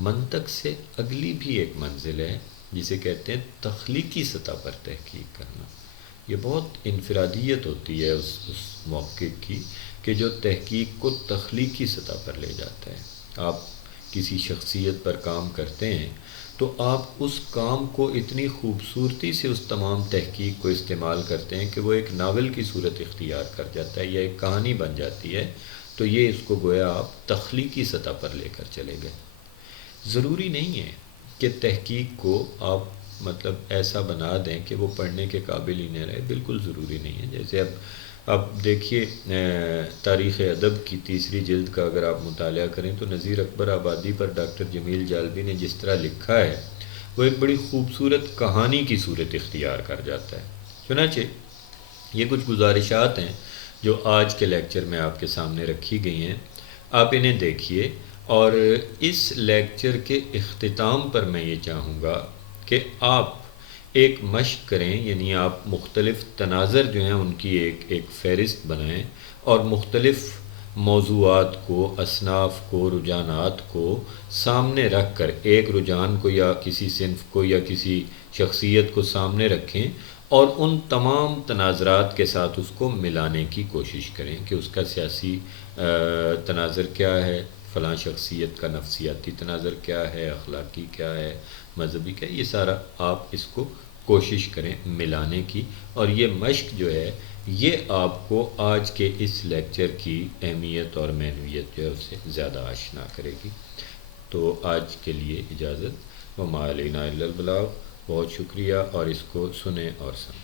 منطق سے اگلی بھی ایک منزل ہے جسے کہتے ہیں تخلیقی سطح پر تحقیق کرنا۔ یہ بہت انفرادیت ہوتی ہے اس موقع کی کہ جو تحقیق کو تخلیقی سطح پر لے جاتا ہے۔ آپ کسی شخصیت پر کام کرتے ہیں تو آپ اس کام کو اتنی خوبصورتی سے اس تمام تحقیق کو استعمال کرتے ہیں کہ وہ ایک ناول کی صورت اختیار کر جاتا ہے یا ایک کہانی بن جاتی ہے، تو یہ اس کو گویا آپ تخلیقی سطح پر لے کر چلے گئے۔ ضروری نہیں ہے کہ تحقیق کو آپ ایسا بنا دیں کہ وہ پڑھنے کے قابل ہی نہ رہے، بالکل ضروری نہیں ہے۔ جیسے اب دیکھیے تاریخ ادب کی تیسری جلد کا اگر آپ مطالعہ کریں تو نذیر اکبر آبادی پر ڈاکٹر جمیل جالبی نے جس طرح لکھا ہے وہ ایک بڑی خوبصورت کہانی کی صورت اختیار کر جاتا ہے۔ چنانچہ یہ کچھ گزارشات ہیں جو آج کے لیکچر میں آپ کے سامنے رکھی گئی ہیں، آپ انہیں دیکھیے، اور اس لیکچر کے اختتام پر میں یہ چاہوں گا کہ آپ ایک مشق کریں، یعنی آپ مختلف تناظر جو ہیں ان کی ایک فہرست بنائیں، اور مختلف موضوعات کو، اصناف کو، رجحانات کو سامنے رکھ کر، ایک رجحان کو یا کسی صنف کو یا کسی شخصیت کو سامنے رکھیں اور ان تمام تناظرات کے ساتھ اس کو ملانے کی کوشش کریں کہ اس کا سیاسی تناظر کیا ہے، فلاں شخصیت کا نفسیاتی تناظر کیا ہے، اخلاقی کیا ہے، مذہبی کیا ہے، یہ سارا آپ اس کو کوشش کریں ملانے کی، اور یہ مشق جو ہے یہ آپ کو آج کے اس لیکچر کی اہمیت اور معنویت جو ہے اس سے زیادہ آشنا کرے گی۔ تو آج کے لیے اجازت، وما علینا الا البلاغ۔ بہت شکریہ، اور اس کو سنیں اور سمجھیں۔